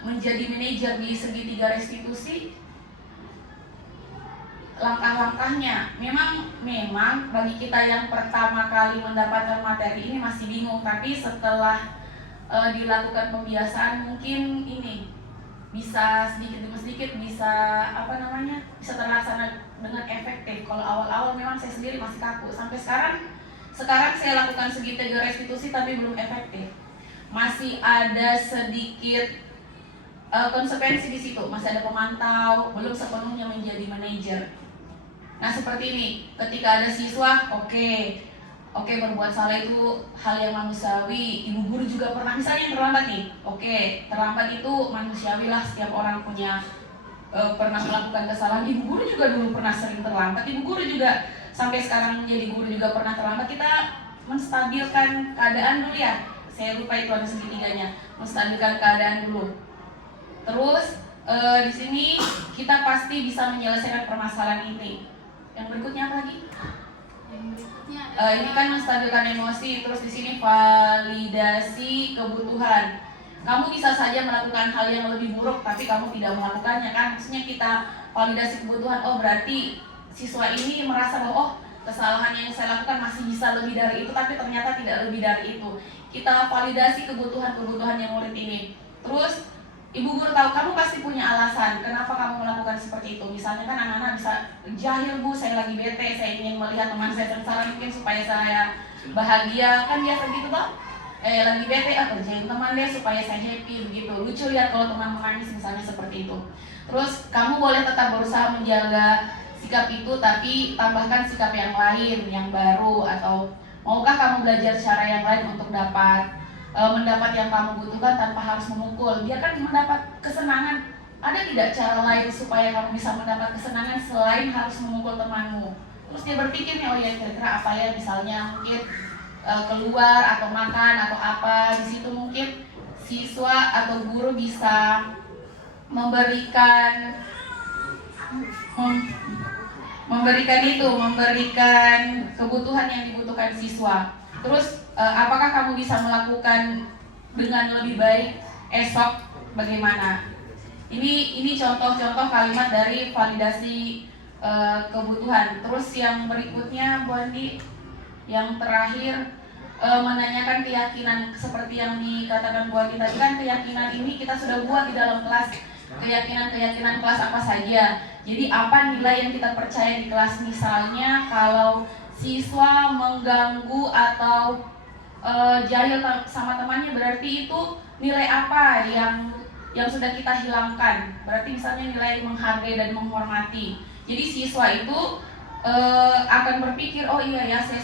menjadi manajer di segitiga restitusi, langkah-langkahnya memang bagi kita yang pertama kali mendapatkan materi ini masih bingung, tapi setelah dilakukan pembiasaan mungkin ini bisa sedikit demi sedikit bisa bisa terlaksana dengan efektif. Kalau awal-awal memang saya sendiri masih kaku. Sampai sekarang saya lakukan segitiga restitusi tapi belum efektif. Masih ada sedikit konsekuensi di situ, masih ada pemantau, belum sepenuhnya menjadi manajer. Nah seperti ini, ketika ada siswa, oke, berbuat salah itu hal yang manusiawi. Ibu guru juga pernah, misalnya yang terlambat nih, terlambat itu manusiawi lah, setiap orang punya pernah melakukan kesalahan. Ibu guru juga dulu pernah sering terlambat, ibu guru juga sampai sekarang menjadi guru juga pernah terlambat. Kita menstabilkan keadaan dulu ya, saya lupa itu ada segitiganya, menstabilkan keadaan dulu. Terus di sini kita pasti bisa menyelesaikan permasalahan ini. Yang berikutnya apa lagi? Ini kan menstabilkan emosi. Terus di sini validasi kebutuhan. Kamu bisa saja melakukan hal yang lebih buruk, tapi kamu tidak melakukannya kan? Maksudnya kita validasi kebutuhan. Oh berarti siswa ini merasa bahwa kesalahan yang saya lakukan masih bisa lebih dari itu, tapi ternyata tidak lebih dari itu. Kita validasi kebutuhan yang murid ini. Terus ibu guru tahu kamu pasti punya alasan kenapa kamu melakukan seperti itu. Misalnya kan anak-anak bisa jahil, Bu, saya lagi bete, saya ingin melihat teman saya sengsara mungkin supaya saya bahagia, kan biasa gitu toh. Lagi bete, kerjain teman deh supaya saya happy, begitu. Lucu lihat kalau teman menangis misalnya seperti itu. Terus kamu boleh tetap berusaha menjaga sikap itu, tapi tambahkan sikap yang lain, yang baru. Atau maukah kamu belajar cara yang lain untuk mendapat yang kamu butuhkan tanpa harus memukul? Dia kan mendapat kesenangan ada tidak cara lain supaya kamu bisa mendapat kesenangan selain harus memukul temanmu? Terus dia berpikir nih, oh ya kira-kira apa ya, misalnya mungkin keluar atau makan atau apa. Di situ mungkin siswa atau guru bisa memberikan kebutuhan yang dibutuhkan siswa. Terus apakah kamu bisa melakukan dengan lebih baik esok? Bagaimana? Ini contoh-contoh kalimat dari validasi kebutuhan. Terus yang berikutnya, Bu Andi, yang terakhir menanyakan keyakinan seperti yang dikatakan Bu Andi tadi, kan keyakinan ini kita sudah buat di dalam kelas. Keyakinan kelas apa saja. Jadi apa nilai yang kita percaya di kelas? Misalnya kalau siswa mengganggu atau jahil sama temannya, berarti itu nilai apa yang sudah kita hilangkan. Berarti misalnya nilai menghargai dan menghormati. Jadi siswa itu akan berpikir, oh iya ya, saya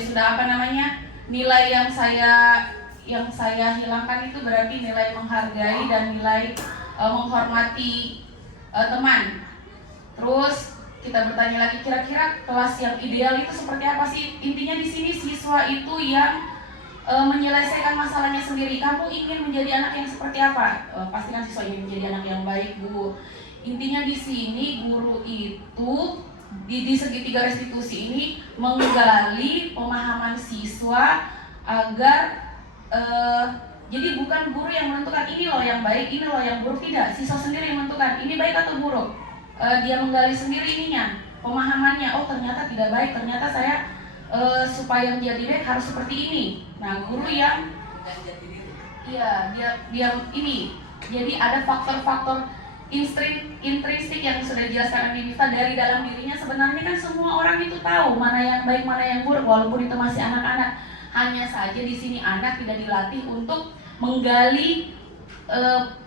sudah apa namanya, nilai yang saya hilangkan itu berarti nilai menghargai dan nilai menghormati teman. Terus kita bertanya lagi, kira-kira kelas yang ideal itu seperti apa sih? Intinya di sini siswa itu yang menyelesaikan masalahnya sendiri. Kamu ingin menjadi anak yang seperti apa? Pastikan siswa ingin menjadi anak yang baik, Bu. Intinya di sini guru itu di segitiga restitusi ini menggali pemahaman siswa agar jadi bukan guru yang menentukan ini loh yang baik, ini loh yang buruk, tidak. Siswa sendiri yang menentukan ini baik atau buruk. Dia menggali sendiri ininya, pemahamannya. Oh ternyata tidak baik, ternyata saya supaya menjadi baik harus seperti ini. Nah guru yang dia ini. Jadi ada faktor-faktor intrinsik yang sudah dijelaskan di Miftah dari dalam dirinya. Sebenarnya kan semua orang itu tahu mana yang baik, mana yang buruk, walaupun itu masih anak-anak. Hanya saja di sini anak tidak dilatih untuk menggali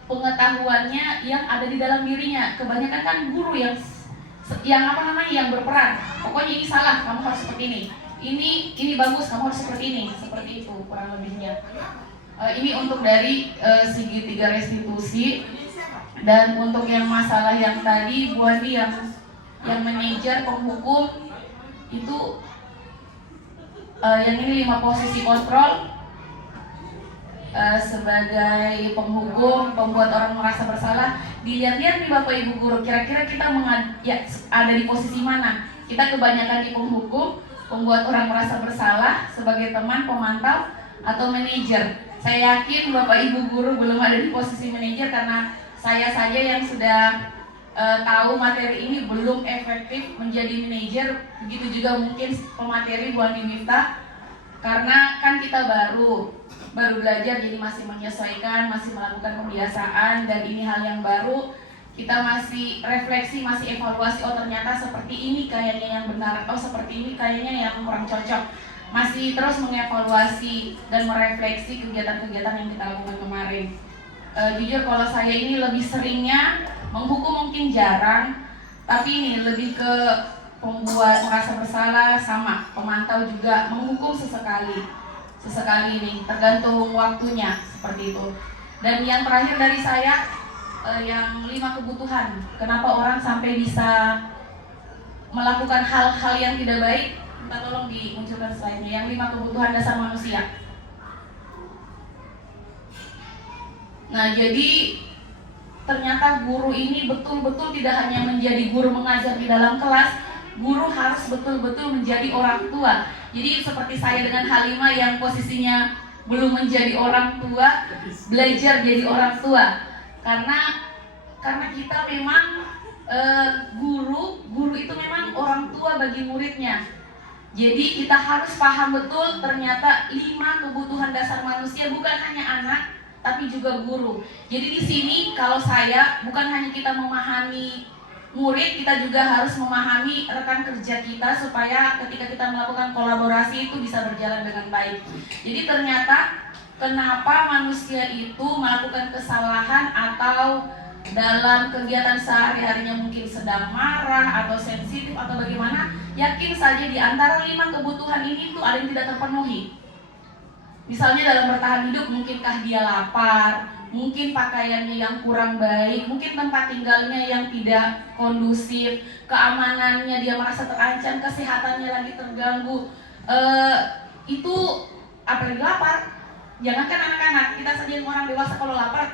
pengetahuannya yang ada di dalam dirinya. Kebanyakan kan guru yang berperan. Pokoknya ini salah, kamu harus seperti ini. Ini bagus, kamu harus seperti ini. Seperti itu kurang lebihnya. Ini untuk dari segitiga restitusi. Dan untuk yang masalah yang tadi, Bu Andi yang manajer penghukum itu yang ini 5 posisi kontrol sebagai penghukum, pembuat orang merasa bersalah. Dilihat-lihat nih Bapak Ibu guru, kira-kira kita ada di posisi mana? Kita kebanyakan di penghukum, pembuat orang merasa bersalah, sebagai teman, pemantau, atau manajer. Saya yakin Bapak Ibu guru belum ada di posisi manajer karena saya saja yang sudah tahu materi ini belum efektif menjadi manajer. Begitu juga mungkin pemateri Bu Andi Miftah, karena kan kita baru belajar, jadi masih menyesuaikan, masih melakukan pembiasaan, dan ini hal yang baru. Kita masih refleksi, masih evaluasi, oh ternyata seperti ini kayaknya yang benar, oh seperti ini kayaknya yang kurang cocok. Masih terus mengevaluasi dan merefleksi kegiatan-kegiatan yang kita lakukan kemarin. Jujur kalau saya ini lebih seringnya menghukum mungkin jarang, tapi ini lebih ke pembuat merasa bersalah sama pemantau juga, menghukum sesekali ini tergantung waktunya seperti itu. Dan yang terakhir dari saya yang 5 kebutuhan, kenapa orang sampai bisa melakukan hal-hal yang tidak baik. Minta tolong dimunculkan slide-nya, yang 5 kebutuhan dasar manusia. Nah, jadi ternyata guru ini betul-betul tidak hanya menjadi guru mengajar di dalam kelas, guru harus betul-betul menjadi orang tua. Jadi seperti saya dengan Halimah yang posisinya belum menjadi orang tua, belajar jadi orang tua. Karena kita memang guru itu memang orang tua bagi muridnya. Jadi kita harus paham betul ternyata 5 kebutuhan dasar manusia bukan hanya anak, tapi juga guru. Jadi di sini kalau saya bukan hanya kita memahami murid, kita juga harus memahami rekan kerja kita supaya ketika kita melakukan kolaborasi itu bisa berjalan dengan baik. Jadi ternyata kenapa manusia itu melakukan kesalahan atau dalam kegiatan sehari-harinya mungkin sedang marah atau sensitif atau bagaimana, yakin saja di antara 5 kebutuhan ini tuh ada yang tidak terpenuhi. Misalnya dalam bertahan hidup, mungkinkah dia lapar, mungkin pakaiannya yang kurang baik, mungkin tempat tinggalnya yang tidak kondusif, keamanannya dia merasa terancam, kesehatannya lagi terganggu, itu apalagi lapar. Jangankan anak-anak, kita saja yang orang dewasa kalau lapar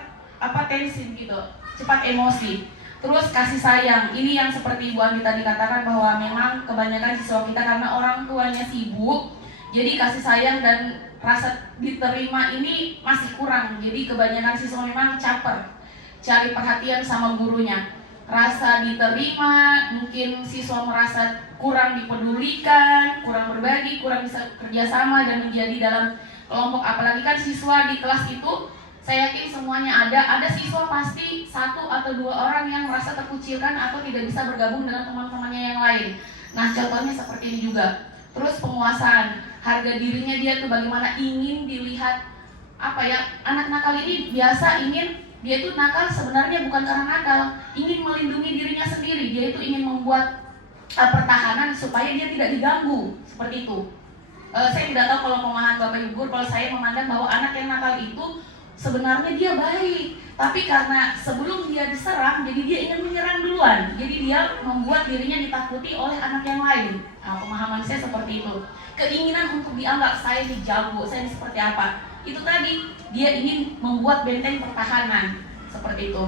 tensi gitu, cepat emosi. Terus kasih sayang, ini yang seperti Ibu Andi tadi katakan bahwa memang kebanyakan siswa kita karena orang tuanya sibuk, jadi kasih sayang dan rasa diterima ini masih kurang. Jadi kebanyakan siswa memang caper, cari perhatian sama gurunya. Rasa diterima, mungkin siswa merasa kurang dipedulikan, kurang berbagi, kurang bisa kerjasama dan menjadi dalam kelompok. Apalagi kan siswa di kelas itu, saya yakin semuanya ada siswa pasti 1 atau 2 orang yang merasa terkucilkan atau tidak bisa bergabung dengan teman-temannya yang lain. Nah, contohnya seperti ini juga. Terus penguasaan, harga dirinya dia tuh bagaimana, ingin dilihat anak nakal ini biasa ingin, dia itu nakal sebenarnya bukan karena nakal, ingin melindungi dirinya sendiri, dia itu ingin membuat pertahanan supaya dia tidak diganggu, seperti itu. Saya tidak tahu kalau pemahaman Bapak Ibu Guru, kalau saya memandang bahwa anak yang nakal itu sebenarnya dia baik, tapi karena sebelum dia diserang, jadi dia ingin menyerang duluan, jadi dia membuat dirinya ditakuti oleh anak yang lain. Nah, pemahaman saya seperti itu. Keinginan untuk dianggap saya ini jago, saya ini seperti apa, itu tadi dia ingin membuat benteng pertahanan seperti itu.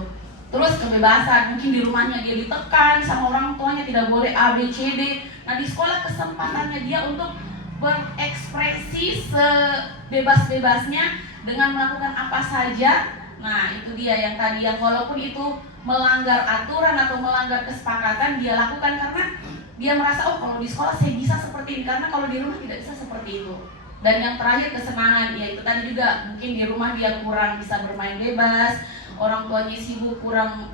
Terus kebebasan, mungkin di rumahnya dia ditekan sama orang tuanya, tidak boleh A, B, C, D. Nah, di sekolah kesempatannya dia untuk berekspresi sebebas-bebasnya dengan melakukan apa saja. Nah, itu dia yang tadi, yang walaupun itu melanggar aturan atau melanggar kesepakatan, dia lakukan karena dia merasa, oh kalau di sekolah saya bisa seperti ini, karena kalau di rumah tidak bisa seperti itu. Dan yang terakhir kesenangan, ya itu tadi juga, mungkin di rumah dia kurang bisa bermain bebas, orang tuanya sibuk, kurang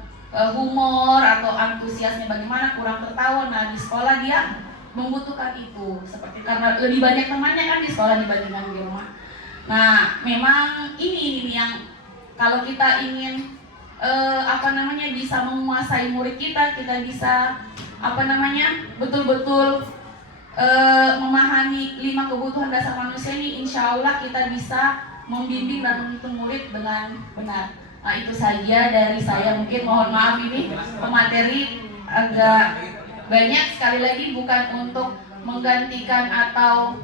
humor atau antusiasnya bagaimana, kurang tertawa. Nah, di sekolah dia membutuhkan itu, seperti karena lebih banyak temannya kan di sekolah dibandingkan di rumah. Nah, memang ini yang kalau kita ingin bisa menguasai murid kita bisa betul-betul memahami 5 kebutuhan dasar manusia ini, insya Allah kita bisa membimbing dan menuntun murid dengan benar. Nah, itu saja dari saya. Mungkin mohon maaf ini pemateri agak banyak, sekali lagi bukan untuk menggantikan atau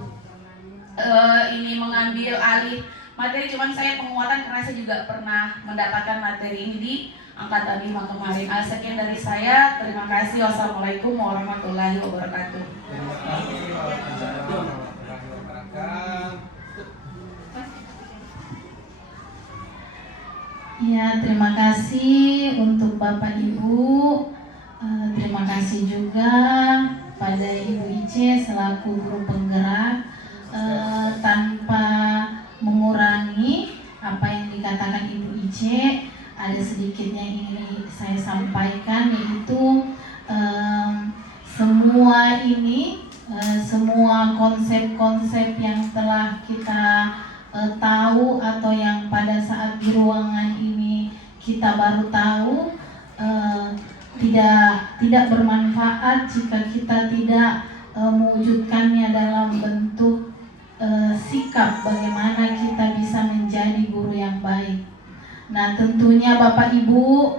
ini mengambil alih materi, cuman saya penguatan karena saya juga pernah mendapatkan materi ini di angkatan 5 kemarin. Sekian dari saya, terima kasih. Wassalamualaikum warahmatullahi wabarakatuh. Ya, terima kasih untuk Bapak Ibu. Terima kasih juga pada Ibu Ice selaku guru penggerak. Tanpa mengurangi apa yang dikatakan Ibu Ice, ada sedikitnya ini saya sampaikan, yaitu semua konsep-konsep yang telah kita tahu atau yang pada saat di ruangan ini kita baru tahu, tidak bermanfaat jika kita tidak mewujudkannya dalam bentuk sikap bagaimana kita bisa menjadi guru yang baik. Nah, tentunya Bapak Ibu,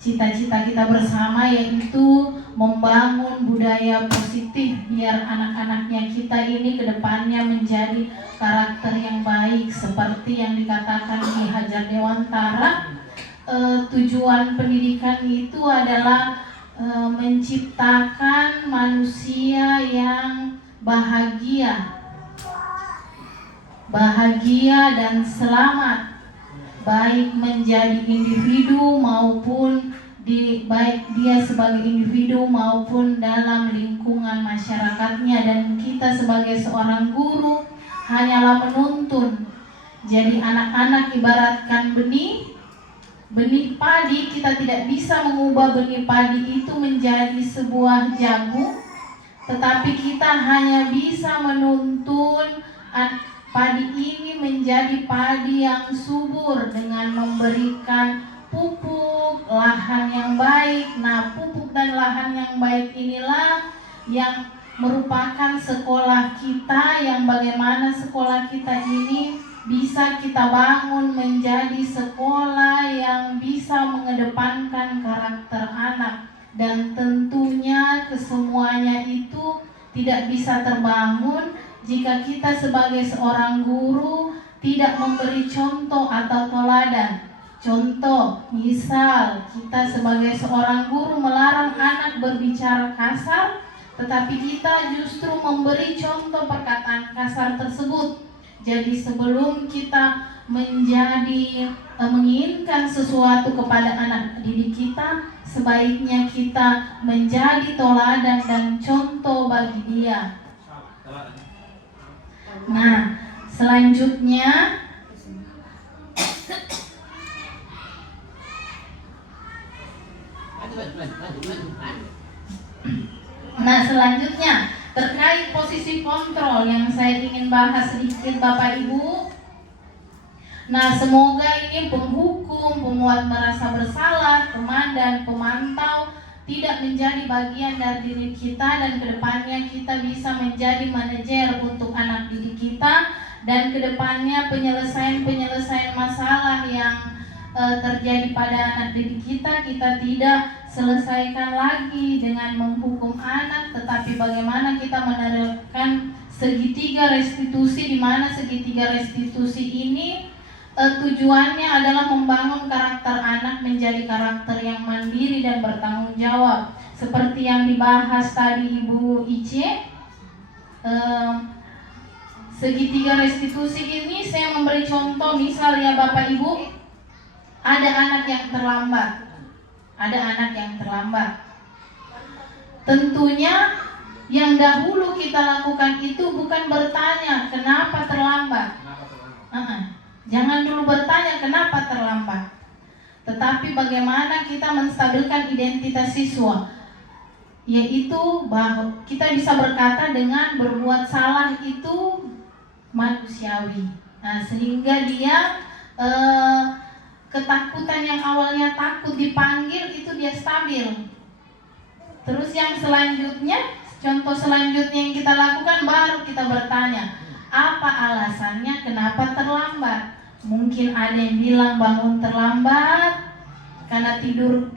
cita-cita kita bersama yaitu membangun budaya positif biar anak-anaknya kita ini kedepannya menjadi karakter yang baik seperti yang dikatakan Ki Hajar Dewantara. Tujuan pendidikan itu adalah menciptakan manusia yang bahagia dan selamat, baik menjadi individu maupun baik dia sebagai individu maupun dalam lingkungan masyarakatnya. Dan kita sebagai seorang guru hanyalah menuntun. Jadi anak-anak ibaratkan benih padi, kita tidak bisa mengubah benih padi itu menjadi sebuah jagung, tetapi kita hanya bisa menuntun padi ini menjadi padi yang subur dengan memberikan pupuk, lahan yang baik. Nah, pupuk dan lahan yang baik inilah yang merupakan sekolah kita, yang bagaimana sekolah kita ini bisa kita bangun menjadi sekolah yang bisa mengedepankan karakter anak. Dan tentunya kesemuanya itu tidak bisa terbangun jika kita sebagai seorang guru tidak memberi contoh atau teladan. Contoh, misal kita sebagai seorang guru melarang anak berbicara kasar, tetapi kita justru memberi contoh perkataan kasar tersebut. Jadi sebelum kita menginginkan sesuatu kepada anak didik kita, sebaiknya kita menjadi teladan dan contoh bagi dia. Nah, selanjutnya terkait posisi kontrol yang saya ingin bahas sedikit Bapak Ibu. Nah, semoga ini penghukum, pemuat merasa bersalah, teman dan pemantau tidak menjadi bagian dari diri kita, dan kedepannya kita bisa menjadi manajer untuk anak didik kita, dan kedepannya penyelesaian masalah yang terjadi pada anak didik kita tidak selesaikan lagi dengan menghukum anak, tetapi bagaimana kita menerapkan segitiga restitusi, di mana segitiga restitusi ini tujuannya adalah membangun karakter anak menjadi karakter yang mandiri dan bertanggung jawab. Seperti yang dibahas tadi Ibu Ice, segitiga restitusi ini saya memberi contoh, misal ya Bapak Ibu, ada anak yang terlambat. Tentunya yang dahulu kita lakukan itu bukan bertanya kenapa terlambat. Jangan dulu bertanya kenapa terlambat, tetapi bagaimana kita menstabilkan identitas siswa, yaitu bahwa kita bisa berkata dengan berbuat salah itu manusiawi. Nah, sehingga dia ketakutan yang awalnya takut dipanggil itu dia stabil. Terus yang selanjutnya, contoh selanjutnya yang kita lakukan, baru kita bertanya apa alasannya kenapa terlambat. Mungkin ada yang bilang bangun terlambat karena tidur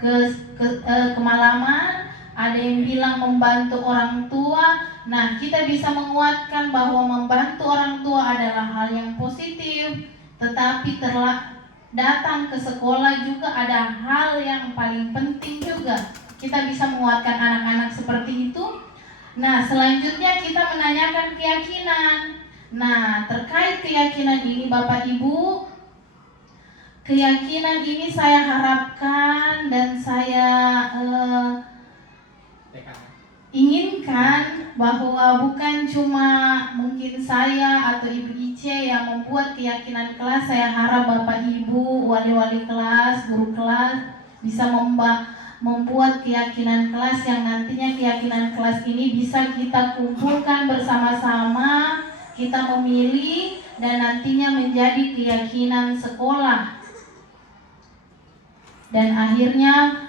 kemalaman, ada yang bilang membantu orang tua. Nah, kita bisa menguatkan bahwa membantu orang tua adalah hal yang positif, tetapi datang ke sekolah juga ada hal yang paling penting juga. Kita bisa menguatkan anak-anak seperti itu. Nah, selanjutnya kita menanyakan keyakinan. Nah, terkait keyakinan ini Bapak Ibu, keyakinan ini saya harapkan dan saya inginkan bahwa bukan cuma mungkin saya atau Ibu Ice yang membuat keyakinan kelas. Saya harap Bapak Ibu, wali-wali kelas, guru kelas bisa membuat keyakinan kelas yang nantinya keyakinan kelas ini bisa kita kumpulkan bersama-sama, kita memilih dan nantinya menjadi keyakinan sekolah, dan akhirnya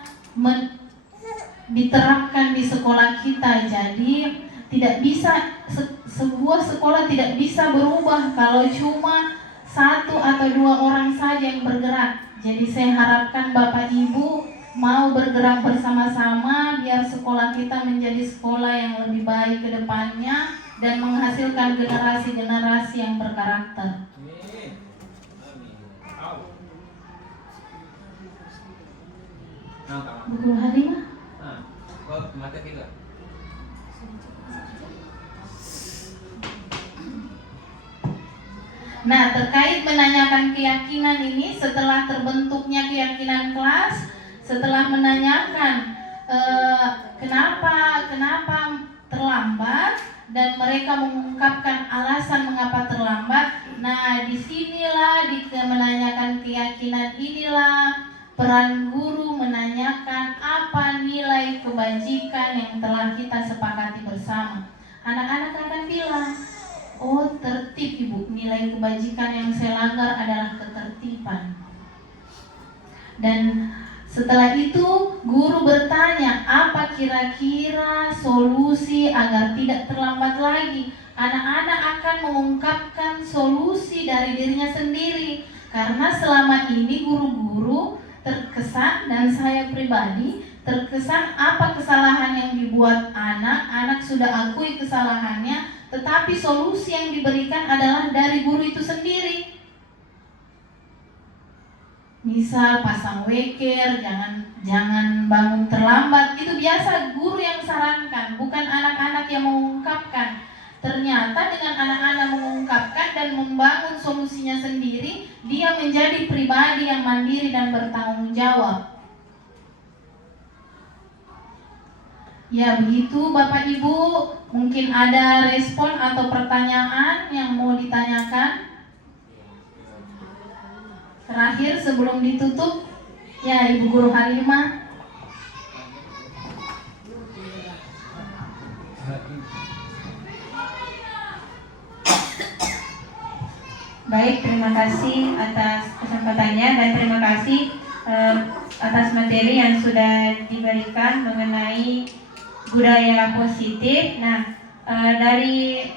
diterapkan di sekolah kita. Jadi tidak bisa sebuah sekolah tidak bisa berubah kalau cuma satu atau dua orang saja yang bergerak. Jadi saya harapkan Bapak Ibu mau bergerak bersama-sama biar sekolah kita menjadi sekolah yang lebih baik ke depannya dan menghasilkan generasi-generasi yang berkarakter. Bu Halimah? Nah, terkait menanyakan keyakinan ini, setelah terbentuknya keyakinan kelas, setelah menanyakan kenapa terlambat dan mereka mengungkapkan alasan mengapa terlambat. Nah, disinilah menanyakan keyakinan inilah peran guru menanyakan apa nilai kebajikan yang telah kita sepakati bersama. Anak-anak akan bilang, oh tertib Ibu, nilai kebajikan yang saya langgar adalah ketertiban. Dan setelah itu guru bertanya, apa kira-kira solusi agar tidak terlambat lagi? anak-anak akan mengungkapkan solusi dari dirinya sendiri. Karena selama ini guru-guru terkesan, dan saya pribadi terkesan, apa kesalahan yang dibuat anak sudah akui kesalahannya, tetapi solusi yang diberikan adalah dari guru itu sendiri. Misal pasang weker, jangan bangun terlambat, itu biasa guru yang sarankan, bukan anak-anak yang mengungkapkan. Ternyata dengan anak-anak mengungkapkan dan membangun solusinya sendiri, dia menjadi pribadi yang mandiri dan bertanggung jawab. Ya begitu Bapak Ibu, mungkin ada respon atau pertanyaan yang mau ditanyakan. Terakhir sebelum ditutup, ya Ibu Guru Halimah. Baik, terima kasih atas kesempatannya dan terima kasih atas materi yang sudah diberikan mengenai budaya positif. Nah, dari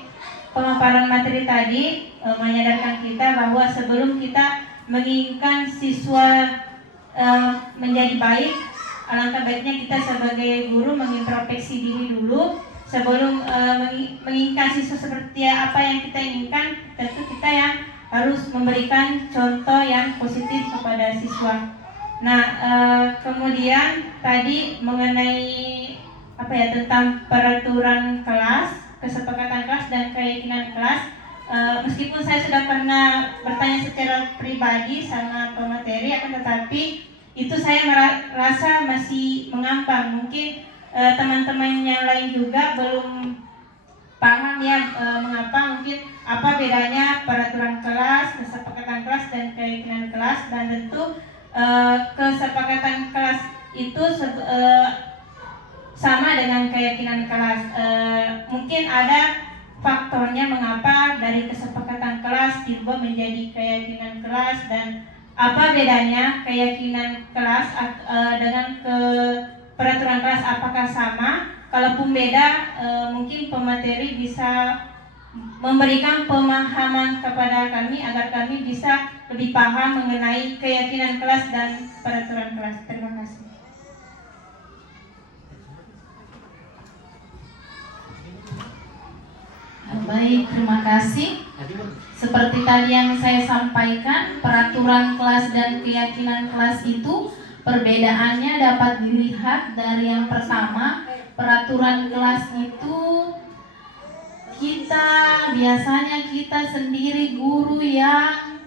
pemaparan materi tadi menyadarkan kita bahwa sebelum kita menginginkan siswa menjadi baik, alangkah baiknya kita sebagai guru mengintrospeksi diri dulu sebelum menginginkan siswa seperti apa yang kita inginkan. Tentu kita yang harus memberikan contoh yang positif kepada siswa. Nah, kemudian tadi mengenai tentang peraturan kelas, kesepakatan kelas dan keyakinan kelas. Meskipun saya sudah pernah bertanya secara pribadi sama pemateri, akan tetapi itu saya merasa masih mengambang. Mungkin teman-teman yang lain juga belum paham ya mengapa, mungkin apa bedanya peraturan kelas, kesepakatan kelas dan keyakinan kelas. Dan tentu kesepakatan kelas itu sama dengan keyakinan kelas. Mungkin ada faktornya mengapa dari kesepakatan kelas diubah menjadi keyakinan kelas, dan apa bedanya keyakinan kelas dengan peraturan kelas, apakah sama? Kalaupun beda, mungkin pemateri bisa memberikan pemahaman kepada kami agar kami bisa lebih paham mengenai keyakinan kelas dan peraturan kelas. Terima kasih. Baik, terima kasih. Seperti tadi yang saya sampaikan, peraturan kelas dan keyakinan kelas itu perbedaannya dapat dilihat dari yang pertama, peraturan kelas itu biasanya kita sendiri guru yang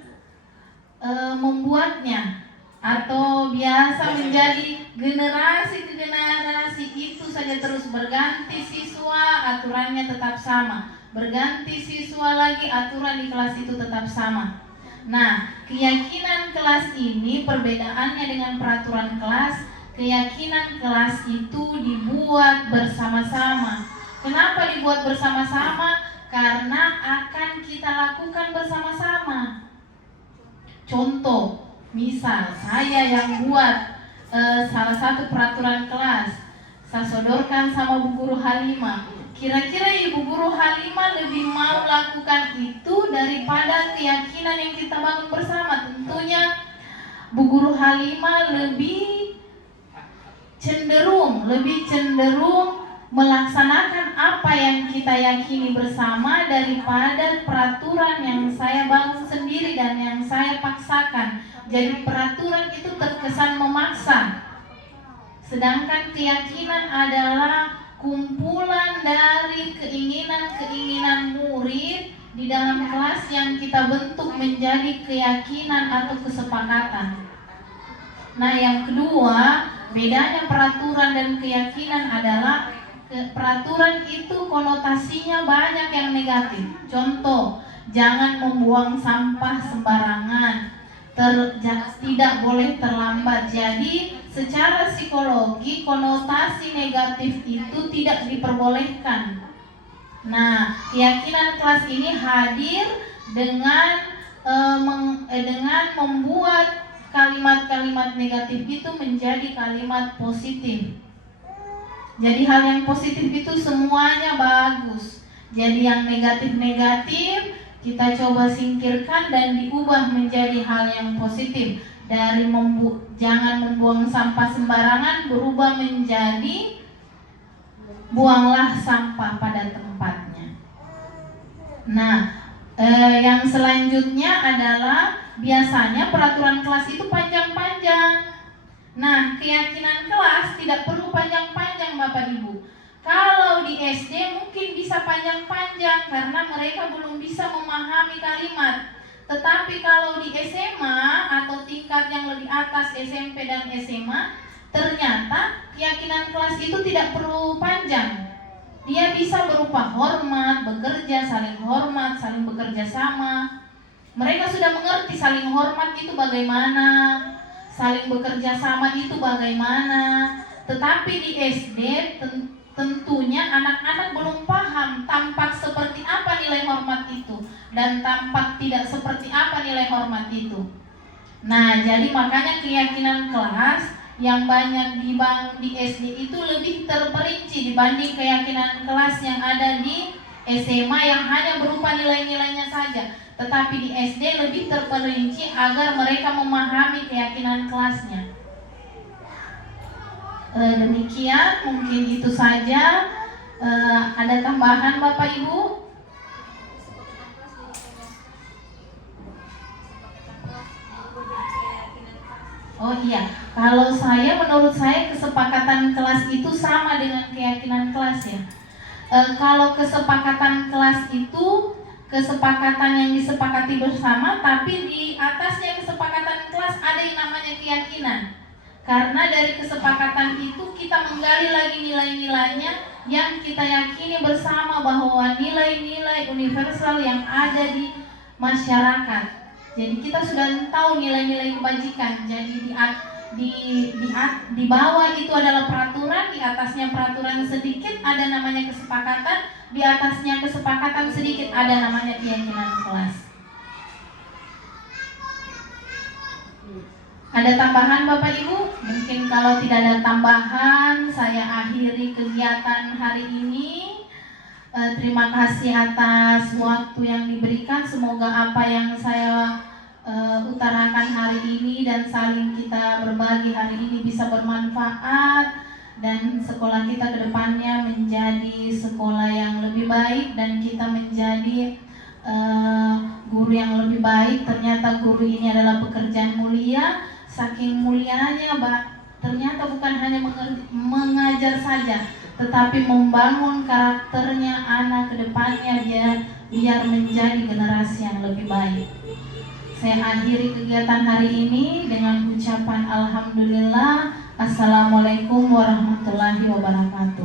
membuatnya, atau biasa menjadi generasi ke generasi itu saja terus berganti siswa, aturannya tetap sama. Berganti siswa lagi, aturan di kelas itu tetap sama. Nah, keyakinan kelas ini perbedaannya dengan peraturan kelas. Keyakinan kelas itu dibuat bersama-sama. Kenapa dibuat bersama-sama? Karena akan kita lakukan bersama-sama. Contoh, misal saya yang buat salah satu peraturan kelas, saya sodorkan sama Bu Guru Halimah. Kira-kira Ibu Guru Halimah lebih mau lakukan itu daripada keyakinan yang kita bangun bersama. Tentunya Bu Guru Halimah lebih cenderung melaksanakan apa yang kita yakini bersama daripada peraturan yang saya bangun sendiri dan yang saya paksakan. Jadi peraturan itu terkesan memaksa, sedangkan keyakinan adalah kumpulan dari keinginan-keinginan murid di dalam kelas yang kita bentuk menjadi keyakinan atau kesepakatan. Nah, yang kedua, bedanya peraturan dan keyakinan adalah peraturan itu konotasinya banyak yang negatif. Contoh, jangan membuang sampah sembarangan, tidak boleh terlambat. Jadi secara psikologi konotasi negatif itu tidak diperbolehkan. Nah, keyakinan kelas ini hadir dengan membuat kalimat-kalimat negatif itu menjadi kalimat positif. Jadi hal yang positif itu semuanya bagus. Jadi yang negatif-negatif kita coba singkirkan dan diubah menjadi hal yang positif. Dari jangan membuang sampah sembarangan berubah menjadi buanglah sampah pada tempatnya. Nah, yang selanjutnya adalah biasanya peraturan kelas itu panjang-panjang. Nah, keyakinan kelas tidak perlu panjang-panjang Bapak Ibu. Kalau di SD mungkin bisa panjang-panjang karena mereka belum bisa memahami kalimat. Tetapi kalau di SMA atau tingkat yang lebih atas SMP dan SMA, ternyata keyakinan kelas itu tidak perlu panjang. Dia bisa berupa hormat, bekerja, saling hormat, saling bekerja sama. Mereka sudah mengerti saling hormat itu bagaimana, saling bekerja sama itu bagaimana. Tetapi di SD tentunya anak-anak belum paham tampak seperti apa nilai hormat itu dan tampak tidak seperti apa nilai hormat itu. Nah, jadi makanya keyakinan kelas yang banyak dibangun di SD itu lebih terperinci dibanding keyakinan kelas yang ada di SMA yang hanya berupa nilai-nilainya saja. Tetapi di SD lebih terperinci agar mereka memahami keyakinan kelasnya. Demikian, mungkin itu saja. Ada tambahan Bapak Ibu? Oh iya, kalau menurut saya kesepakatan kelas itu sama dengan keyakinan kelas ya. Kalau kesepakatan kelas itu kesepakatan yang disepakati bersama, tapi di atasnya kesepakatan kelas ada yang namanya keyakinan. Karena dari kesepakatan itu kita menggali lagi nilai-nilainya yang kita yakini bersama bahwa nilai-nilai universal yang ada di masyarakat. Jadi kita sudah tahu nilai-nilai kebajikan. Jadi di bawah itu adalah peraturan, di atasnya peraturan sedikit ada namanya kesepakatan, di atasnya kesepakatan sedikit ada namanya keyakinan kelas. Ada tambahan Bapak Ibu? Mungkin kalau tidak ada tambahan, saya akhiri kegiatan hari ini. Terima kasih atas waktu yang diberikan. Semoga apa yang saya utarakan hari ini dan saling kita berbagi hari ini bisa bermanfaat, dan sekolah kita ke depannya menjadi sekolah yang lebih baik dan kita menjadi guru yang lebih baik. Ternyata guru ini adalah pekerjaan mulia. Saking mulianya, ternyata bukan hanya mengajar saja, tetapi membangun karakternya anak ke depannya biar menjadi generasi yang lebih baik. Saya akhiri kegiatan hari ini dengan ucapan alhamdulillah. Assalamualaikum warahmatullahi wabarakatuh.